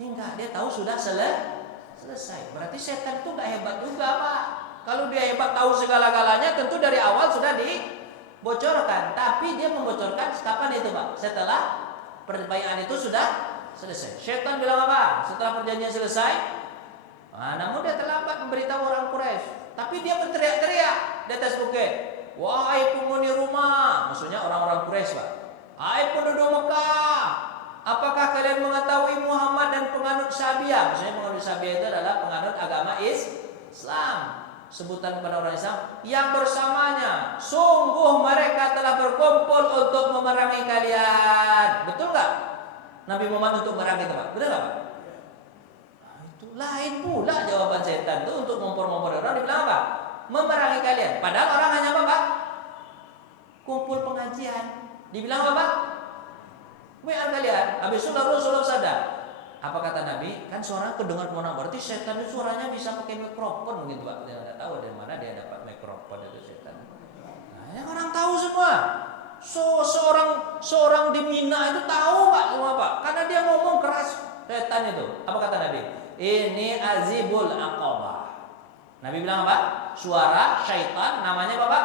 Enggak, dia tahu sudah selesai. Berarti setan itu enggak hebat juga Pak. Kalau dia hebat tahu segala-galanya, tentu dari awal sudah dibocorkan. Tapi dia membocorkan kapan itu Pak? Setelah perbaikan itu sudah selesai. Setan bilang apa? Setelah perjanjian selesai, namun dia terlambat memberitahu orang Quraisy. Tapi dia berteriak-teriak di atas bukit. Wahai penghuni rumah, maksudnya orang-orang Quraisy Pak. Hai penduduk Mekah, apakah kalian mengetahui Muhammad dan penganut Sabiah? Maksudnya penganut Sabiah itu adalah penganut agama Islam. Sebutan kepada orang Islam yang bersamanya. Sungguh mereka telah berkumpul untuk memerangi kalian. Betul nggak? Nabi Muhammad untuk memerangi itu Pak? Betul nggak Pak? Itu lain pula jawaban setan itu untuk ngompor-ngompor orang. Dibilang apa? Memerangi kalian. Padahal orang hanya apa Pak? Kumpul pengajian. Dibilang apa Pak? Biar kalian. Habis itu Rasulullah sadar. Apa kata Nabi? Kan suara kedengar kemana? Berarti setan itu suaranya bisa pakai mikrofon begitu Pak. Dia tidak tahu dari mana dia dapat mikrofon itu setan. Nah, yang orang tahu semua. Seorang di Mina itu tahu Pak semua Pak. Karena dia ngomong keras setan itu. Apa kata Nabi? Ini azibul aqabah. Nabi bilang apa? Suara syaitan namanya apa Pak?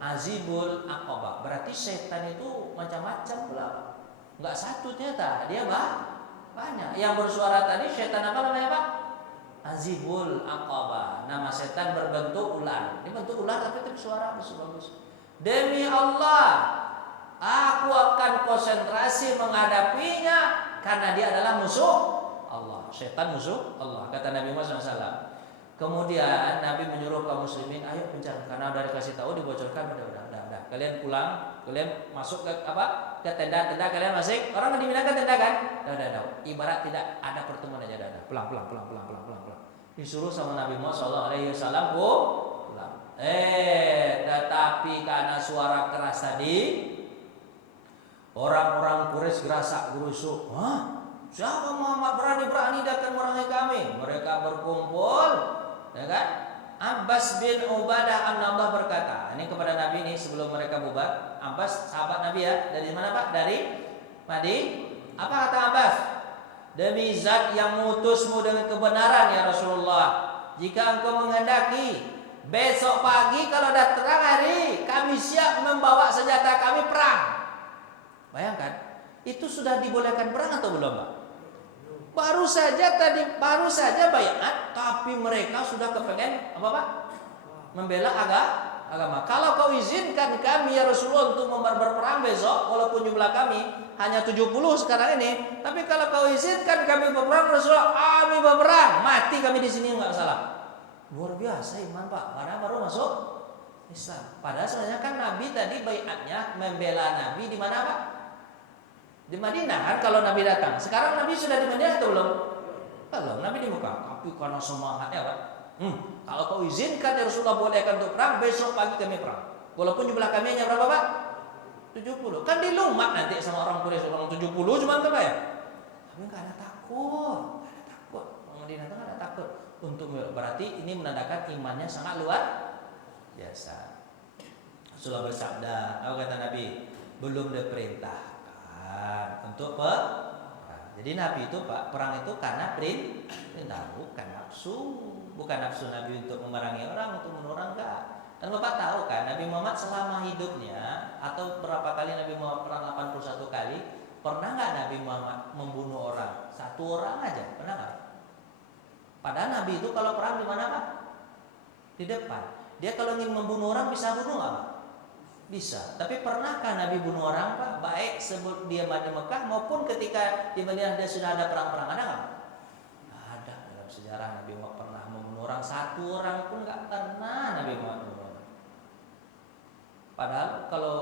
Azibul aqabah. Berarti setan itu macam-macam pula Pak. Enggak satu ternyata, dia banyak. Yang bersuara tadi setan apa namanya Pak? Azibul aqabah. Nama setan berbentuk ular. Ini bentuk ular tapi suara bagus. Demi Allah, aku akan konsentrasi menghadapinya karena dia adalah musuh Allah. Setan musuh Allah, kata Nabi Muhammad SAW. Kemudian Nabi menyuruh kaum muslimin, ayo pencar, karena udah dikasih tahu, dibocorkan, udah. Kalian pulang, kalian masuk ke ke tenda kalian masing. Orang di Mina kan tenda kan? Udah. Ibarat tidak ada pertemuan aja, udah. Pulang. Disuruh sama Nabi Muhammad SAW, pulang. Tetapi karena suara keras tadi, orang-orang Quraisy gerasak gerusuk. Hah? Siapa Muhammad berani-berani datang merangi kami? Mereka berkumpul, ya kan? Abbas bin Ubadah An-Nadah berkata, ini kepada Nabi ini sebelum mereka bubar. Abbas sahabat Nabi ya, dari mana Pak? Dari Madi. Apa kata Abbas? Demi zat yang mengutusmu dengan kebenaran ya Rasulullah, jika engkau menghendaki besok pagi kalau dah terang hari, kami siap membawa senjata kami perang. Bayangkan, itu sudah dibolehkan perang atau belum Pak? Baru saja bayat, tapi mereka sudah kepengen apa Pak? Membela agama. Kalau kau izinkan kami ya Rasulullah untuk berperang besok, walaupun jumlah kami hanya 70 sekarang ini, tapi kalau kau izinkan kami berperang Rasulullah, kami berperang, mati kami di sini nggak salah. Luar biasa iman Pak, karena baru masuk Islam. Padahal sebenarnya kan Nabi tadi bayatnya membela Nabi di mana Pak? Di Madinah kan kalau Nabi datang. Sekarang Nabi sudah di Madinah atau belum? Belum, Nabi di Mekah. Tapi karena semangatnya Pak. Kalau kau izinkan ya Rasulullah bolehkan untuk perang, besok pagi kami perang. Walaupun jumlah kami hanya berapa Pak? 70. Kan dilumat nanti sama orang Quraisy, orang 70 cuma apa ya? Tapi enggak ada takut. Enggak ada takut. Orang Madinah itu enggak ada takut. Untuk berarti ini menandakan imannya sangat luar biasa. Rasulullah bersabda, apa kata Nabi? Belum diperintah untuk perang. Jadi Nabi itu Pak, perang itu karena perintah, bukan nafsu Nabi untuk memerangi orang, untuk membunuh orang enggak. Dan Bapak tahu kan Nabi Muhammad selama hidupnya atau berapa kali Nabi Muhammad perang 81 kali, pernah enggak Nabi Muhammad membunuh orang? Satu orang aja, pernah enggak? Padahal Nabi itu kalau perang di mana Pak? Di depan. Dia kalau ingin membunuh orang bisa bunuh enggak Pak? Bisa, tapi pernahkah Nabi bunuh orang Pak? Baik sebut dia di Mekah maupun ketika di Madinah dia sudah ada perang-perang, ada nggak? Ada dalam sejarah Nabi Muhammad pernah membunuh orang, satu orang pun nggak pernah Nabi Muhammad bunuh orang. Padahal kalau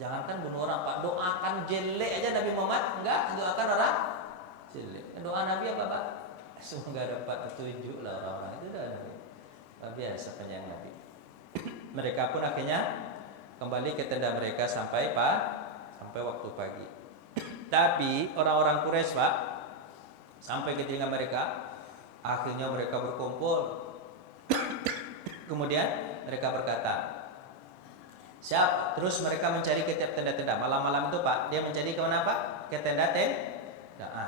jangankan bunuh orang Pak, doakan jelek aja Nabi Muhammad enggak doakan orang jelek. Doa Nabi apa Pak? Semoga dapat petunjuk lah orang-orang itu dah biasa penyayang Nabi. Mereka pun akhirnya kembali ke tenda mereka sampai waktu pagi. Tapi orang-orang Quraisy Pak, sampai ke telinga mereka, akhirnya mereka berkumpul. Kemudian mereka berkata, siap? Terus mereka mencari ke tiap tenda-tenda. Malam-malam itu Pak, dia mencari ke mana Pak? Ke tenda-tenda.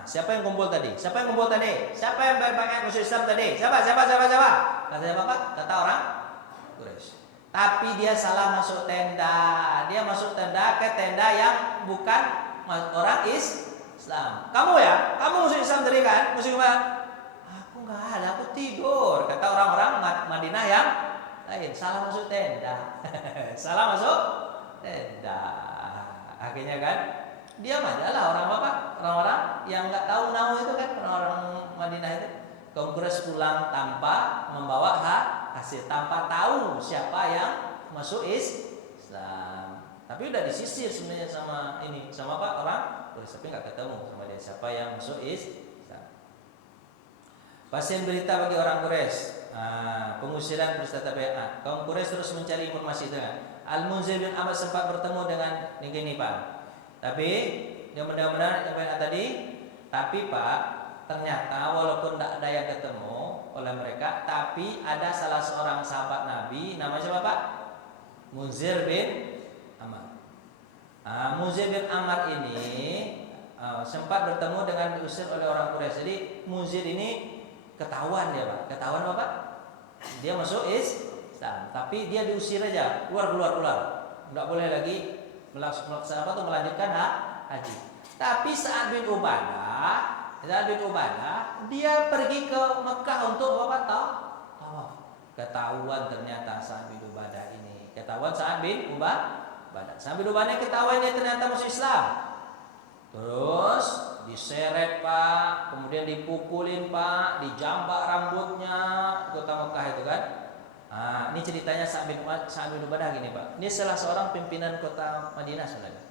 Siapa yang kumpul tadi? Siapa yang berbayat masuk Islam tadi? Siapa? Kata siapa Pak? Kata orang Quraisy. Tapi dia salah masuk tenda. Dia masuk tenda ke tenda yang bukan orang Islam. Kamu ya? Kamu masuk Islam tadi kan? Masuk apa? Aku nggak ada, aku tidur. Kata orang-orang Madinah yang lain. Salah masuk tenda. Salah masuk tenda. Akhirnya kan diam aja lah orang-orang yang nggak tahu nahu itu kan, orang-orang Madinah itu. Kongres pulang tanpa membawa hasil, tanpa tahu siapa yang masuk Islam. Tapi udah disisir sebenarnya sama Pak orang Quraisy, tapi nggak ketemu sama dia siapa yang masuk Islam. Pasien berita bagi orang Quraisy, pengusiran peristiwa bayat. Kaum Quraisy terus mencari informasi itu kan. Al-Munzir bin Ahmad sempat bertemu dengan ini Pak. Tapi dia benar-benar yang tadi, tapi Pak, ternyata walaupun tidak ada yang ketemu oleh mereka, tapi ada salah seorang sahabat Nabi, namanya siapa Pak? Munzir bin Ammar. Munzir bin Ammar ini sempat bertemu dengan diusir oleh orang Quraisy. Jadi Munzir ini ketahuan dia Pak. Ketahuan apa Pak? Dia masuk Islam, tapi dia diusir aja, keluar. Tidak boleh lagi melanjutkan haji. Tapi Sa'ad bin Ubadah dia pergi ke Mekah untuk apa tahu? Ketahuan ternyata Sa'ad bin Ubadah ini. Sa'ad bin Ubadah ketahuan dia ternyata masuk Islam. Terus diseret Pak, kemudian dipukulin Pak, dijambak rambutnya, kota Mekah itu kan. Ini ceritanya Sa'ad bin Ubadah gini Pak. Ini salah seorang pimpinan kota Madinah sebenarnya.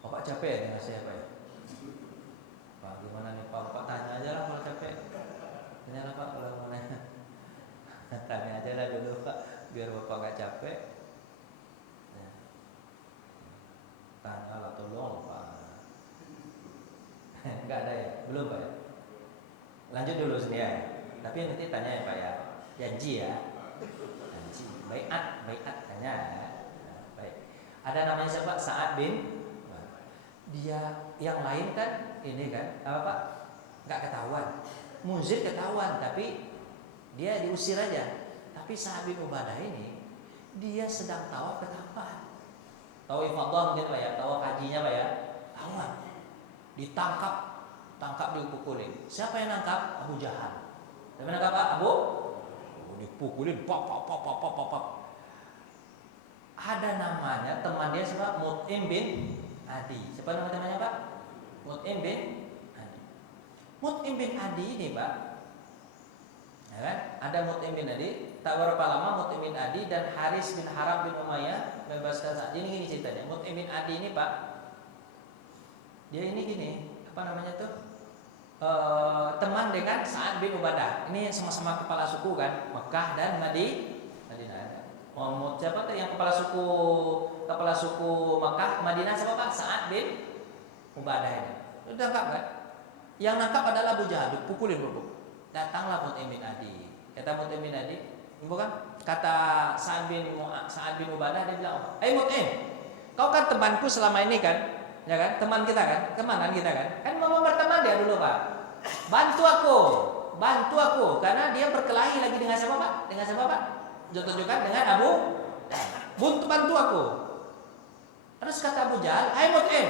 Bapak capek ya dengan saya Pak ya? Pak gimana nih Pak? Bapak tanya aja lah kalau capek. Tanya lah Pak kalau mana. Tanya aja lah dulu Pak, biar Bapak nggak capek. Nah, tanya lah tolong Pak. Nggak ada ya? Belum Pak ya? Lanjut dulu sini ya. Tapi nanti tanya ya Pak ya. Janji ya. Janji. Baiat tanya. Nah, baik. Ada namanya siapa? Sa'ad bin. Dia yang lain kan ini kan apa Pak? Nggak ketahuan. Munzir ketahuan tapi dia diusir aja. Tapi Sa'ad bin Ubadah ini dia sedang tawaf ke Ka'bah. Tawaf ifadah mungkin Pak ya, tawaf hajinya Pak ya. Tawaf. Tangkap dipukulin. Siapa yang nangkap? Abu Jahal. Siapa yang nangkap Pak? Abu? Dipukulin pop. Ada namanya teman dia siapa? Mut'im bin Adi. Siapa namanya Pak? Mut'im bin Adi. Mut'im bin Adi ini Pak, ya kan? Ada Mut'im bin Adi. Tak berapa lama Mut'im bin Adi dan Haris bin Haram bin Umayyah bebaskan Sa'ad. Ini ceritanya. Mut'im bin Adi ini Pak, dia ini gini, apa namanya tuh? Teman dengan Sa'ad bin Ubadah. Ini sama-sama kepala suku kan, Mekah dan Madinah. Siapa tuh yang kepala suku Mekah, Madinah siapa Pak? Sa'ad bin Ubadah ini. Udah nangkap kan? Yang nangkap adalah Abu Jahal, dipukulin bubuk. Datanglah Mut'im bin Adi. Kata Mut'im bin Adi, bukan? Kata Sa'ad bin Ubadah, dia bilang, Mut'im, kau kan temanku selama ini kan? Ya kan, teman kita kan, temanan kita kan, mau berteman dia dulu Pak. Bantu aku, karena dia berkelahi lagi dengan siapa Pak? Dengan siapa Pak? Tunjukkan dengan Abu. Bantu aku. Terus kata Abu Jahal, Mut'im,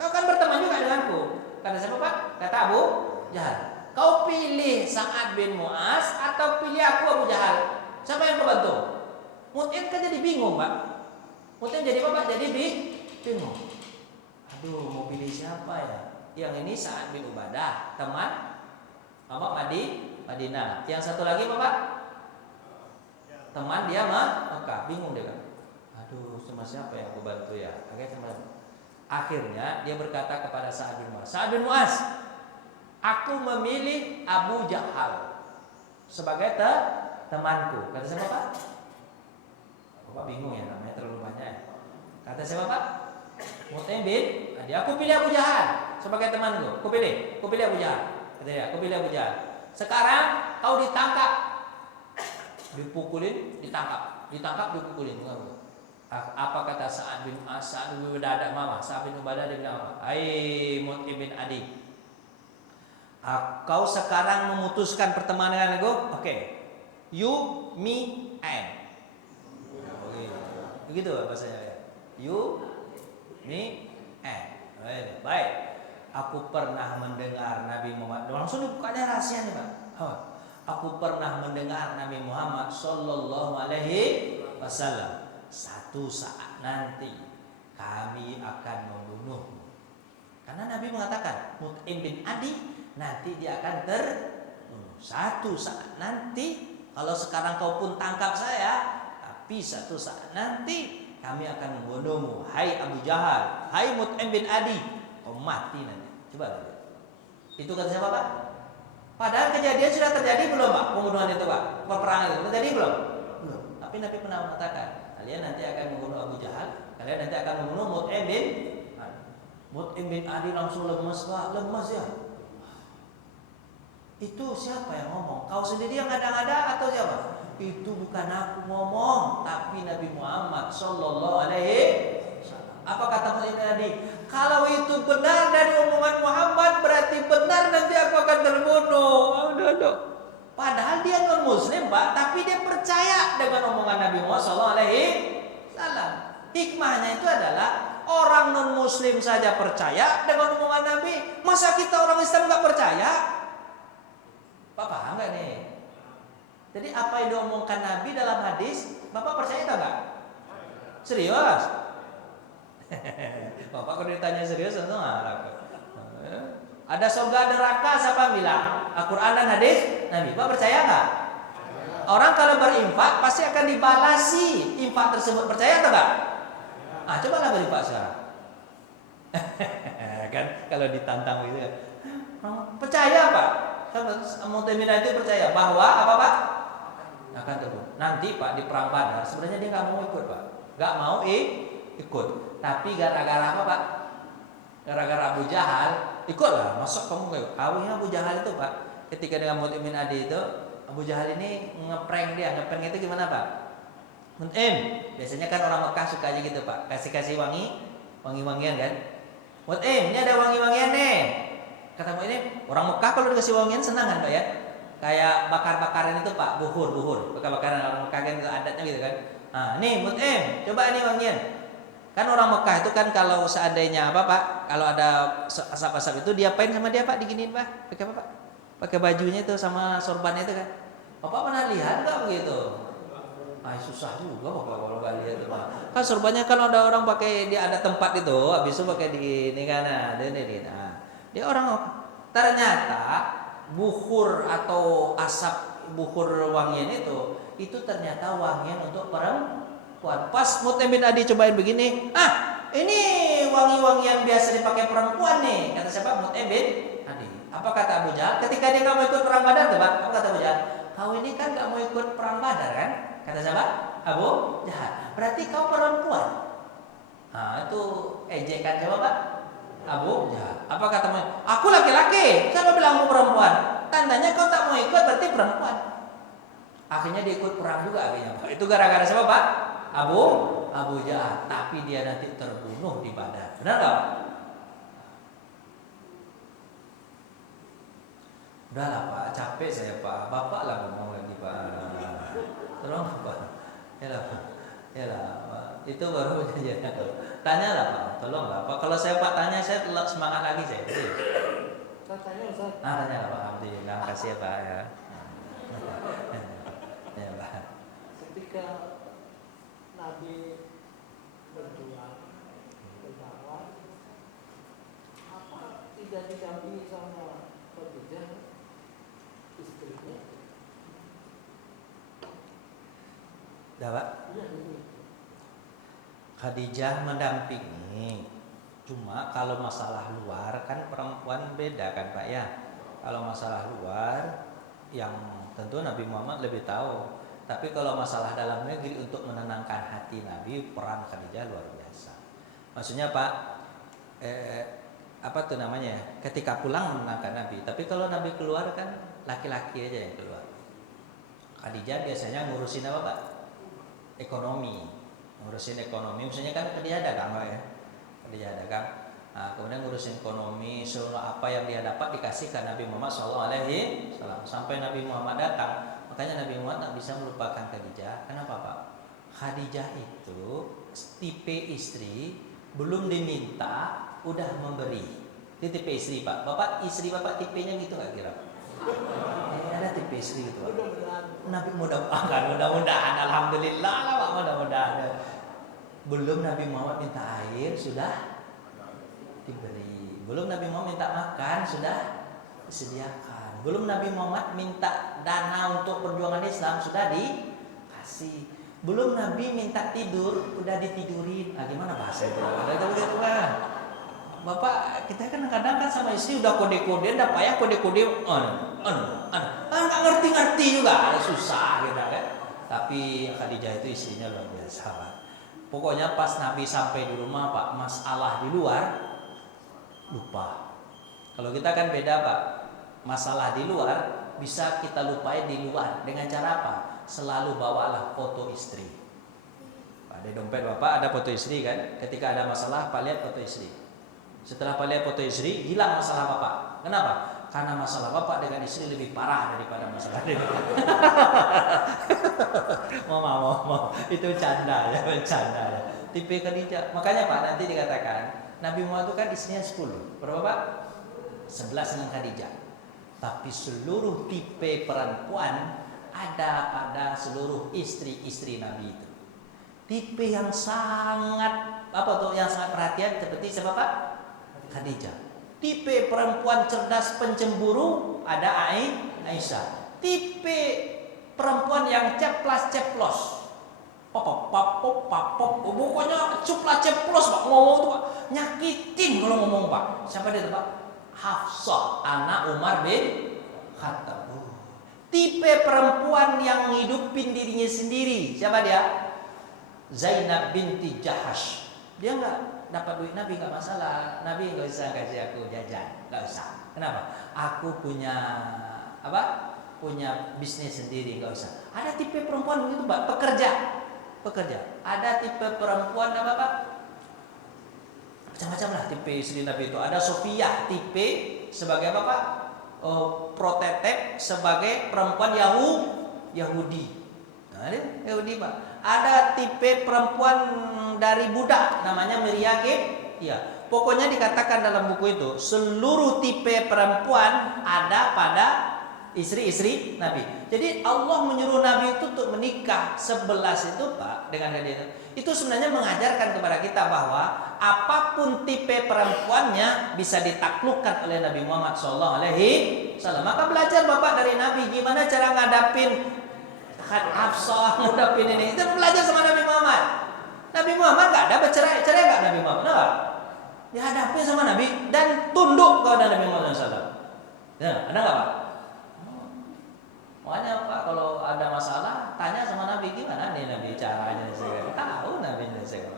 kau kan berteman juga denganku. Kata siapa Pak? Kata Abu Jahal. Kau pilih Sa'ad bin Mu'az atau pilih aku Abu Jahal? Siapa yang kau bantu? Mut'im kan jadi bingung Pak. Mut'im jadi apa Pak? Jadi bingung. Aduh, mau pilih siapa ya? Yang ini Sa'ad bin Ubadah, teman Madinah. Yang satu lagi apa Pak? Teman dia Mekah. Bingung dia kan. Aduh, sama siapa yang aku bantu ya? Akhirnya dia berkata kepada Sa'ad bin Mu'az, Sa'ad bin Mu'az, aku memilih Abu Jahal sebagai temanku. Kata siapa Pak? Bapak bingung ya, namanya terlalu banyak. Kata siapa Pak? Mut'im bin Adi. Aku pilih Abu Jahal sebagai temanku. Aku pilih Abu Jahal. Kata dia, aku pilih Abu Jahal. Sekarang kau ditangkap, dipukulin, ditangkap, dipukulin. Apa kata Sa'ad bin Ubadah? Sa'ad bin Ubadah dia bilang apa? Hai Mut'im bin Adi, kau sekarang memutuskan pertemanan dengan Oke. You, me, and. Begitu bahasanya ya. You, me, and. Baik. Aku pernah mendengar Nabi Muhammad. Langsung dibukanya rahasia nih Pak. Aku pernah mendengar Nabi Muhammad Sallallahu Alaihi Wasallam, satu saat nanti kami akan membunuhmu. Karena Nabi mengatakan Mut'im bin Adi nanti dia akan terbunuh. Satu saat nanti, kalau sekarang kau pun tangkap saya, tapi satu saat nanti kami akan membunuhmu. Hai Abu Jahal, hai Mut'im bin Adi, kau mati nanti. Coba lihat. Itu kata siapa Pak? Padahal kejadian sudah terjadi belum Pak? Pembunuhan itu Pak, peperangan itu terjadi belum? Belum. Tapi Nabi pernah mengatakan, kalian nanti akan membunuh Abu Jahal, kalian nanti akan membunuh Mut'im bin Adi. Mut'im bin Adi langsung lemas Pak, lemas ya. Itu siapa yang ngomong? Kau sendiri yang ngada-ngada atau siapa? Itu bukan aku ngomong, tapi Nabi Muhammad Sallallahu Alaihi Wasallam. Apa kata Mut'im bin Adi? Kalau itu benar dari omongan Muhammad, berarti benar nanti aku akan terbunuh. Aduh. Padahal dia non Muslim Pak, tapi dia percaya dengan omongan Nabi Muhammad Sallallahu Alaihi Wasallam. Hikmahnya itu adalah orang non Muslim saja percaya dengan omongan Nabi. Masa kita orang Islam nggak percaya? Pak paham nggak nih? Jadi apa yang diomongkan Nabi dalam hadis, Bapak percaya atau enggak? Serius? Bapak kalau ditanya serius tentu ngarap. Ada surga neraka siapa bilang? Al-Quran dan hadis Nabi. Bapak percaya nggak? Orang kalau berinfak pasti akan dibalasi infak tersebut. Percaya atau enggak? Cobalah berinfak sekarang. Kan kalau ditantang gitu ya. Percaya Pak? Mut'im bin Adi percaya bahwa apa Pak? akan terbunuh. Nanti Pak di perang Badar sebenarnya dia nggak mau ikut Pak, nggak mau ikut. Tapi gara-gara apa Pak? Gara-gara Abu Jahal ikutlah. Masa kamu nggak? Awalnya Abu Jahal itu Pak, ketika dengan Mut'im bin Adi itu, Abu Jahal ini ngeprank dia. Ngeprank itu gimana Pak? Mut'im, biasanya kan orang Mekah suka aja gitu Pak, kasih wangi-wangian kan. Mut'im, ini ada wangi-wangian nih. Kata Mut'im, orang Mekah kalau dikasih wangian senang kan Pak ya? Kayak bakar-bakaran itu Pak, buhur, bakar-bakaran orang Mekah kan adatnya gitu kan. Nah, nih Mut'im, coba ini wangian. Kan orang Mekah itu kan kalau seandainya apa Pak, kalau ada asap-asap itu diapain sama dia Pak, diginiin Pak, pakai apa Pak? Pakai bajunya itu sama sorbannya itu kan. Bapak pernah lihat nggak begitu? Susah juga Bapak kalau nggak lihat itu Pak. Kan sorbannya kalau ada orang pakai, dia ada tempat itu, habis itu pakai di ini kan, dia orang ternyata buhur atau asap buhur wangian itu ternyata wangian untuk perempuan. Pas Mut'im bin Adi cobain begini, ini wangi-wangian biasa dipakai perempuan nih, kata siapa? Mut'im bin Adi. Apa kata Abu Jahal? Ketika dia nggak mau ikut perang Badar, tuh Pak, apa kata Abu Jahal? Kau ini kan nggak mau ikut perang Badar kan? Kata siapa? Abu Jahal. Berarti kau perempuan. Nah itu ejekan siapa Pak? Abu Jahal. Apa kata Mut'im? Aku laki-laki. Siapa bilang aku perempuan? Tandanya kau tak mau ikut berarti perempuan. Akhirnya dia ikut perang juga akhirnya Pak. Itu gara-gara siapa Pak? Abu Jahal. Tapi dia nanti terbunuh di Badar. Benar nggak Pak? Udahlah Pak, capek saya Pak. Bapak lah ngomong lagi Pak. Tolong Pak. Yalah Pak. Itu baru jadi. Tanyalah Pak. Tolonglah Pak. Kalau saya Pak tanya, saya semangat lagi saya. Tanya Ustaz. Tanyalah Pak. Alhamdulillah. Makasih ya Pak ya. Ya Pak. Ketika Nabi berjuang berdakwah, apa tidak didampingi sama Khadijah istrinya? Dah Pak. Iya itu. Khadijah mendampingi. Cuma kalau masalah luar kan perempuan beda kan Pak ya. Kalau masalah luar yang tentu Nabi Muhammad lebih tahu. Tapi kalau masalah dalam negeri untuk menenangkan hati Nabi, peran Khadijah luar biasa. Maksudnya Pak, apa tuh namanya? Ketika pulang menenangkan Nabi. Tapi kalau Nabi keluar kan laki-laki aja yang keluar. Khadijah biasanya ngurusin apa Pak? Ekonomi. Ngurusin ekonomi. Maksudnya kan Khadijah dagang Pak ya. Khadijah dagang. Nah, kemudian ngurusin ekonomi, seluruh apa yang dia dapat dikasih ke Nabi Muhammad SAW. Sampai Nabi Muhammad datang. Makanya Nabi Muhammad tak bisa melupakan Khadijah. Kenapa Pak? Khadijah itu tipe istri belum diminta udah memberi. Itu tipe istri Pak. Bapak istri Bapak tipenya gitu nggak kira? Ada tipe istri gitu Pak. Nabi mudah-mudahan alhamdulillah lah Pak, mudah-mudahan. Belum Nabi Muhammad minta air sudah diberi. Belum Nabi Muhammad minta makan sudah disediakan. Belum Nabi Muhammad minta dana untuk perjuangan Islam sudah dikasih. Belum Nabi minta tidur udah ditidurin. Gimana bahasa itu? Ada begitu kan? Bapak kita kan kadang kan sama istri udah kode-kode, udah payah kode-kode, nggak ngerti-ngerti juga, susah gitu kan. Tapi Khadijah itu istrinya luar biasa Pak. Pokoknya pas Nabi sampai di rumah Pak, masalah di luar lupa. Kalau kita kan beda Pak. Masalah di luar bisa kita lupain di luar dengan cara apa? Selalu bawalah foto istri. Pak, di dompet Bapak ada foto istri kan? Ketika ada masalah Pak lihat foto istri. Setelah Pak lihat foto istri, hilang masalah Bapak. Kenapa? Karena masalah Bapak dengan istri lebih parah daripada masalah dia. Mau. Itu canda ya. Tipe Khadijah. Makanya Pak nanti dikatakan Nabi Muhammad itu kan istrinya 10. Berapa Pak? 11 dengan Khadijah. Tapi seluruh tipe perempuan ada pada seluruh istri-istri Nabi itu. Tipe yang sangat yang sangat perhatian seperti siapa Pak? Khadijah. Tipe perempuan cerdas pencemburu ada Aisyah. Tipe perempuan yang ceplas-ceplos. Pokoknya ceplas-ceplos Pak ngomong tuh Pak. Nyakitin kalau ngomong Pak. Siapa dia tuh Pak? Hafsah anak Umar bin Khattab. Tipe perempuan yang ngidupin dirinya sendiri. Siapa dia? Zainab binti Jahash. Dia nggak dapat duit Nabi, nggak masalah. Nabi nggak usah kasih aku jajan, nggak usah. Kenapa? Aku punya apa? Punya bisnis sendiri, nggak usah. Ada tipe perempuan begitu, Pak, pekerja. Ada tipe perempuan apa, Pak? Macam-macam lah tipe istri Nabi itu. Ada Sofiyah, tipe sebagai apa, Pak? Prototipe sebagai perempuan Yahudi. Nah, ini Yahudi, Pak. Ada tipe perempuan dari budak namanya Miriakib. Ya, pokoknya dikatakan dalam buku itu seluruh tipe perempuan ada pada istri-istri Nabi. Jadi Allah menyuruh Nabi itu untuk menikah 11 itu, Pak, dengan hadiah itu sebenarnya mengajarkan kepada kita bahwa apapun tipe perempuannya bisa ditaklukkan oleh Nabi Muhammad SAW. Maka belajar Bapak dari Nabi gimana cara ngadapin Hafsah, ngadapin ini. Itu belajar sama Nabi Muhammad. Nabi Muhammad nggak ada bercerai nggak Nabi Muhammad? Enggak. Dihadapin sama Nabi dan tunduk kepada Nabi Muhammad SAW. Ya, ada nggak, Pak? Makanya Pak, kalau ada masalah tanya sama Nabi, gimana nih Nabi caranya? Saya tahu Nabi saya.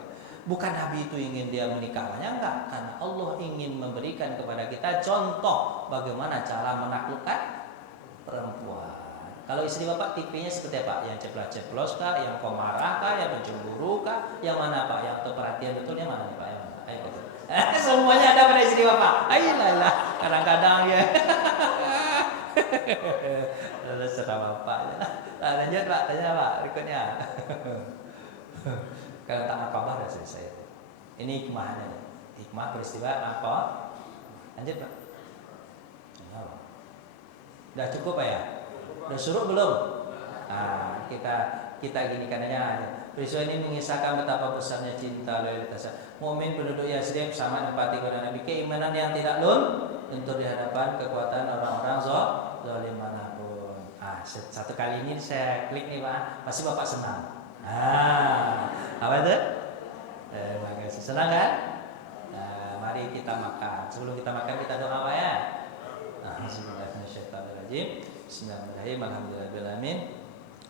Bukan Nabi itu ingin dia menikahnya, enggak, karena Allah ingin memberikan kepada kita contoh bagaimana cara menaklukkan perempuan. Kalau istri Bapak tipenya seperti apa? Yang ceplos-ceplos kah, yang pemarah kah, yang pencemburu kah, yang mana, Pak? Yang perhatian betul yang mana nih, Pak? Yang mana? Ayo, semuanya ada pada istri Bapak. Ayolah, kadang-kadang ya. Lalu serah Bapak. Lanjut, Pak, tanya Pak berikutnya. Kalau tentang apa sudah selesai. Ini hikmahnya nih. Hikmah peristiwa apa? Lanjut, Pak. Udah cukup, Pak ya? Udah suruh belum? Nah, kita gini kanannya. Peristiwa ini mengisahkan betapa besarnya cinta loyalitas mukmin penduduk Yasrib sama empati kepada Nabi, keimanan yang tidak luntur di hadapan kekuatan orang-orang zalim manapun. Satu kali ini saya klik nih, Pak, pasti Bapak senang. Apa itu? Terima kasih. Senang kan? Mari kita makan. Sebelum kita makan kita doa, Pak ya. Bismillahirrahmanirrahim. Bismillahirrahmanirrahim. Alhamdulillahirrahmanirrahim.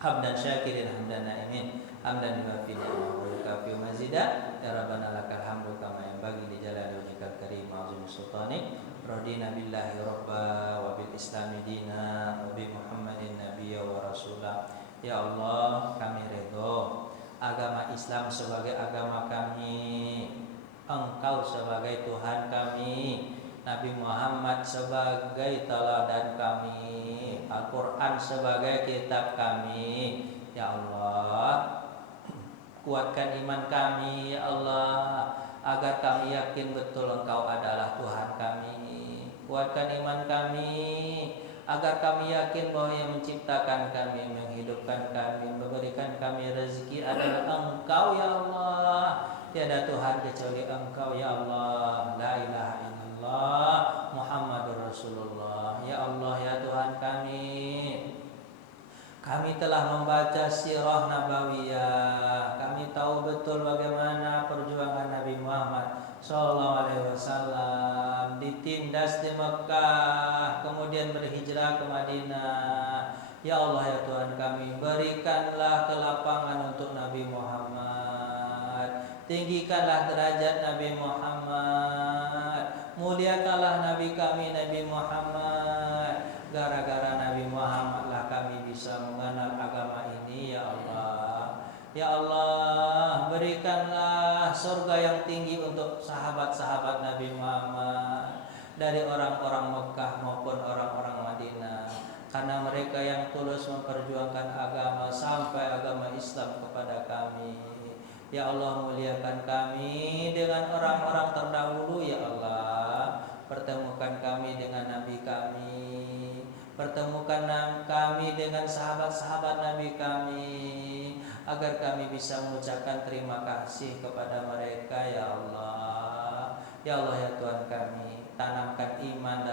Hamdan syakirin hamdan na'imin hamdan yuafi ni'amahu wa yukafi mazida. Ya Rabbana lakal hamdu kama yanbaghi li jalali wajhikal karim wa 'azimi sultanik. Radina billahi rabba wa bil islami dina wa bi Muhammadin nabiyya wa rasulah. Ya Allah, kami ridho agama Islam sebagai agama kami, Engkau sebagai Tuhan kami, Nabi Muhammad sebagai teladan kami, Al-Quran sebagai kitab kami. Ya Allah, kuatkan iman kami, ya Allah, agar kami yakin betul Engkau adalah Tuhan kami. Kuatkan iman kami, agar kami yakin bahwa yang menciptakan kami, menghidupkan kami, memberikan kami rezeki adalah Engkau, ya Allah. Tiada Tuhan kecuali Engkau, ya Allah. La ilaha illallah Muhammadur Rasulullah. Ya Allah, ya Tuhan kami telah membaca sirah nabawiyah. Kami tahu betul bagaimana perjuangan Nabi Muhammad Sallallahu Alaihi Wasallam ditindas di Mekah, kemudian berhijrah ke Madinah. Ya Allah, ya Tuhan kami, berikanlah kelapangan untuk Nabi Muhammad, tinggikanlah derajat Nabi Muhammad, muliakanlah Nabi kami Nabi Muhammad. Gara-gara Nabi Muhammad lah kami bisa mengenal agama ini, ya Allah. Ya Allah, berikanlah surga yang tinggi untuk sahabat-sahabat Nabi Muhammad, dari orang-orang Mekah maupun orang-orang Madinah, karena mereka yang tulus memperjuangkan agama sampai agama Islam kepada kami. Ya Allah, muliakan kami dengan orang-orang terdahulu, ya Allah. Pertemukan kami dengan Nabi kami, pertemukan kami dengan sahabat-sahabat Nabi kami, agar kami bisa mengucapkan terima kasih kepada mereka, ya Allah. Ya Allah, ya Tuhan kami, tanamkan iman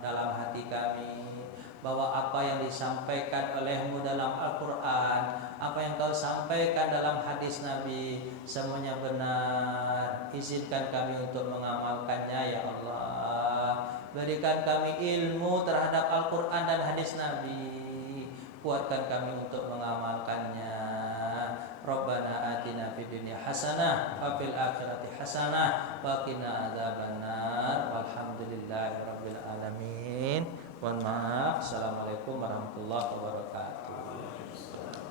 dalam hati kami, bahwa apa yang disampaikan oleh-Mu dalam Al-Quran, apa yang Kau sampaikan dalam hadis Nabi, semuanya benar. Izinkan kami untuk mengamalkannya, ya Allah. Berikan kami ilmu terhadap Al-Quran dan hadis Nabi, kuatkan kami untuk mengamalkannya. Rabbana atina fid dunya hasanah wa fil akhirati hasanah wa qina adzabannar. Walhamdulillahirabbil alamin. Mohon maaf. Assalamualaikum warahmatullahi wabarakatuh.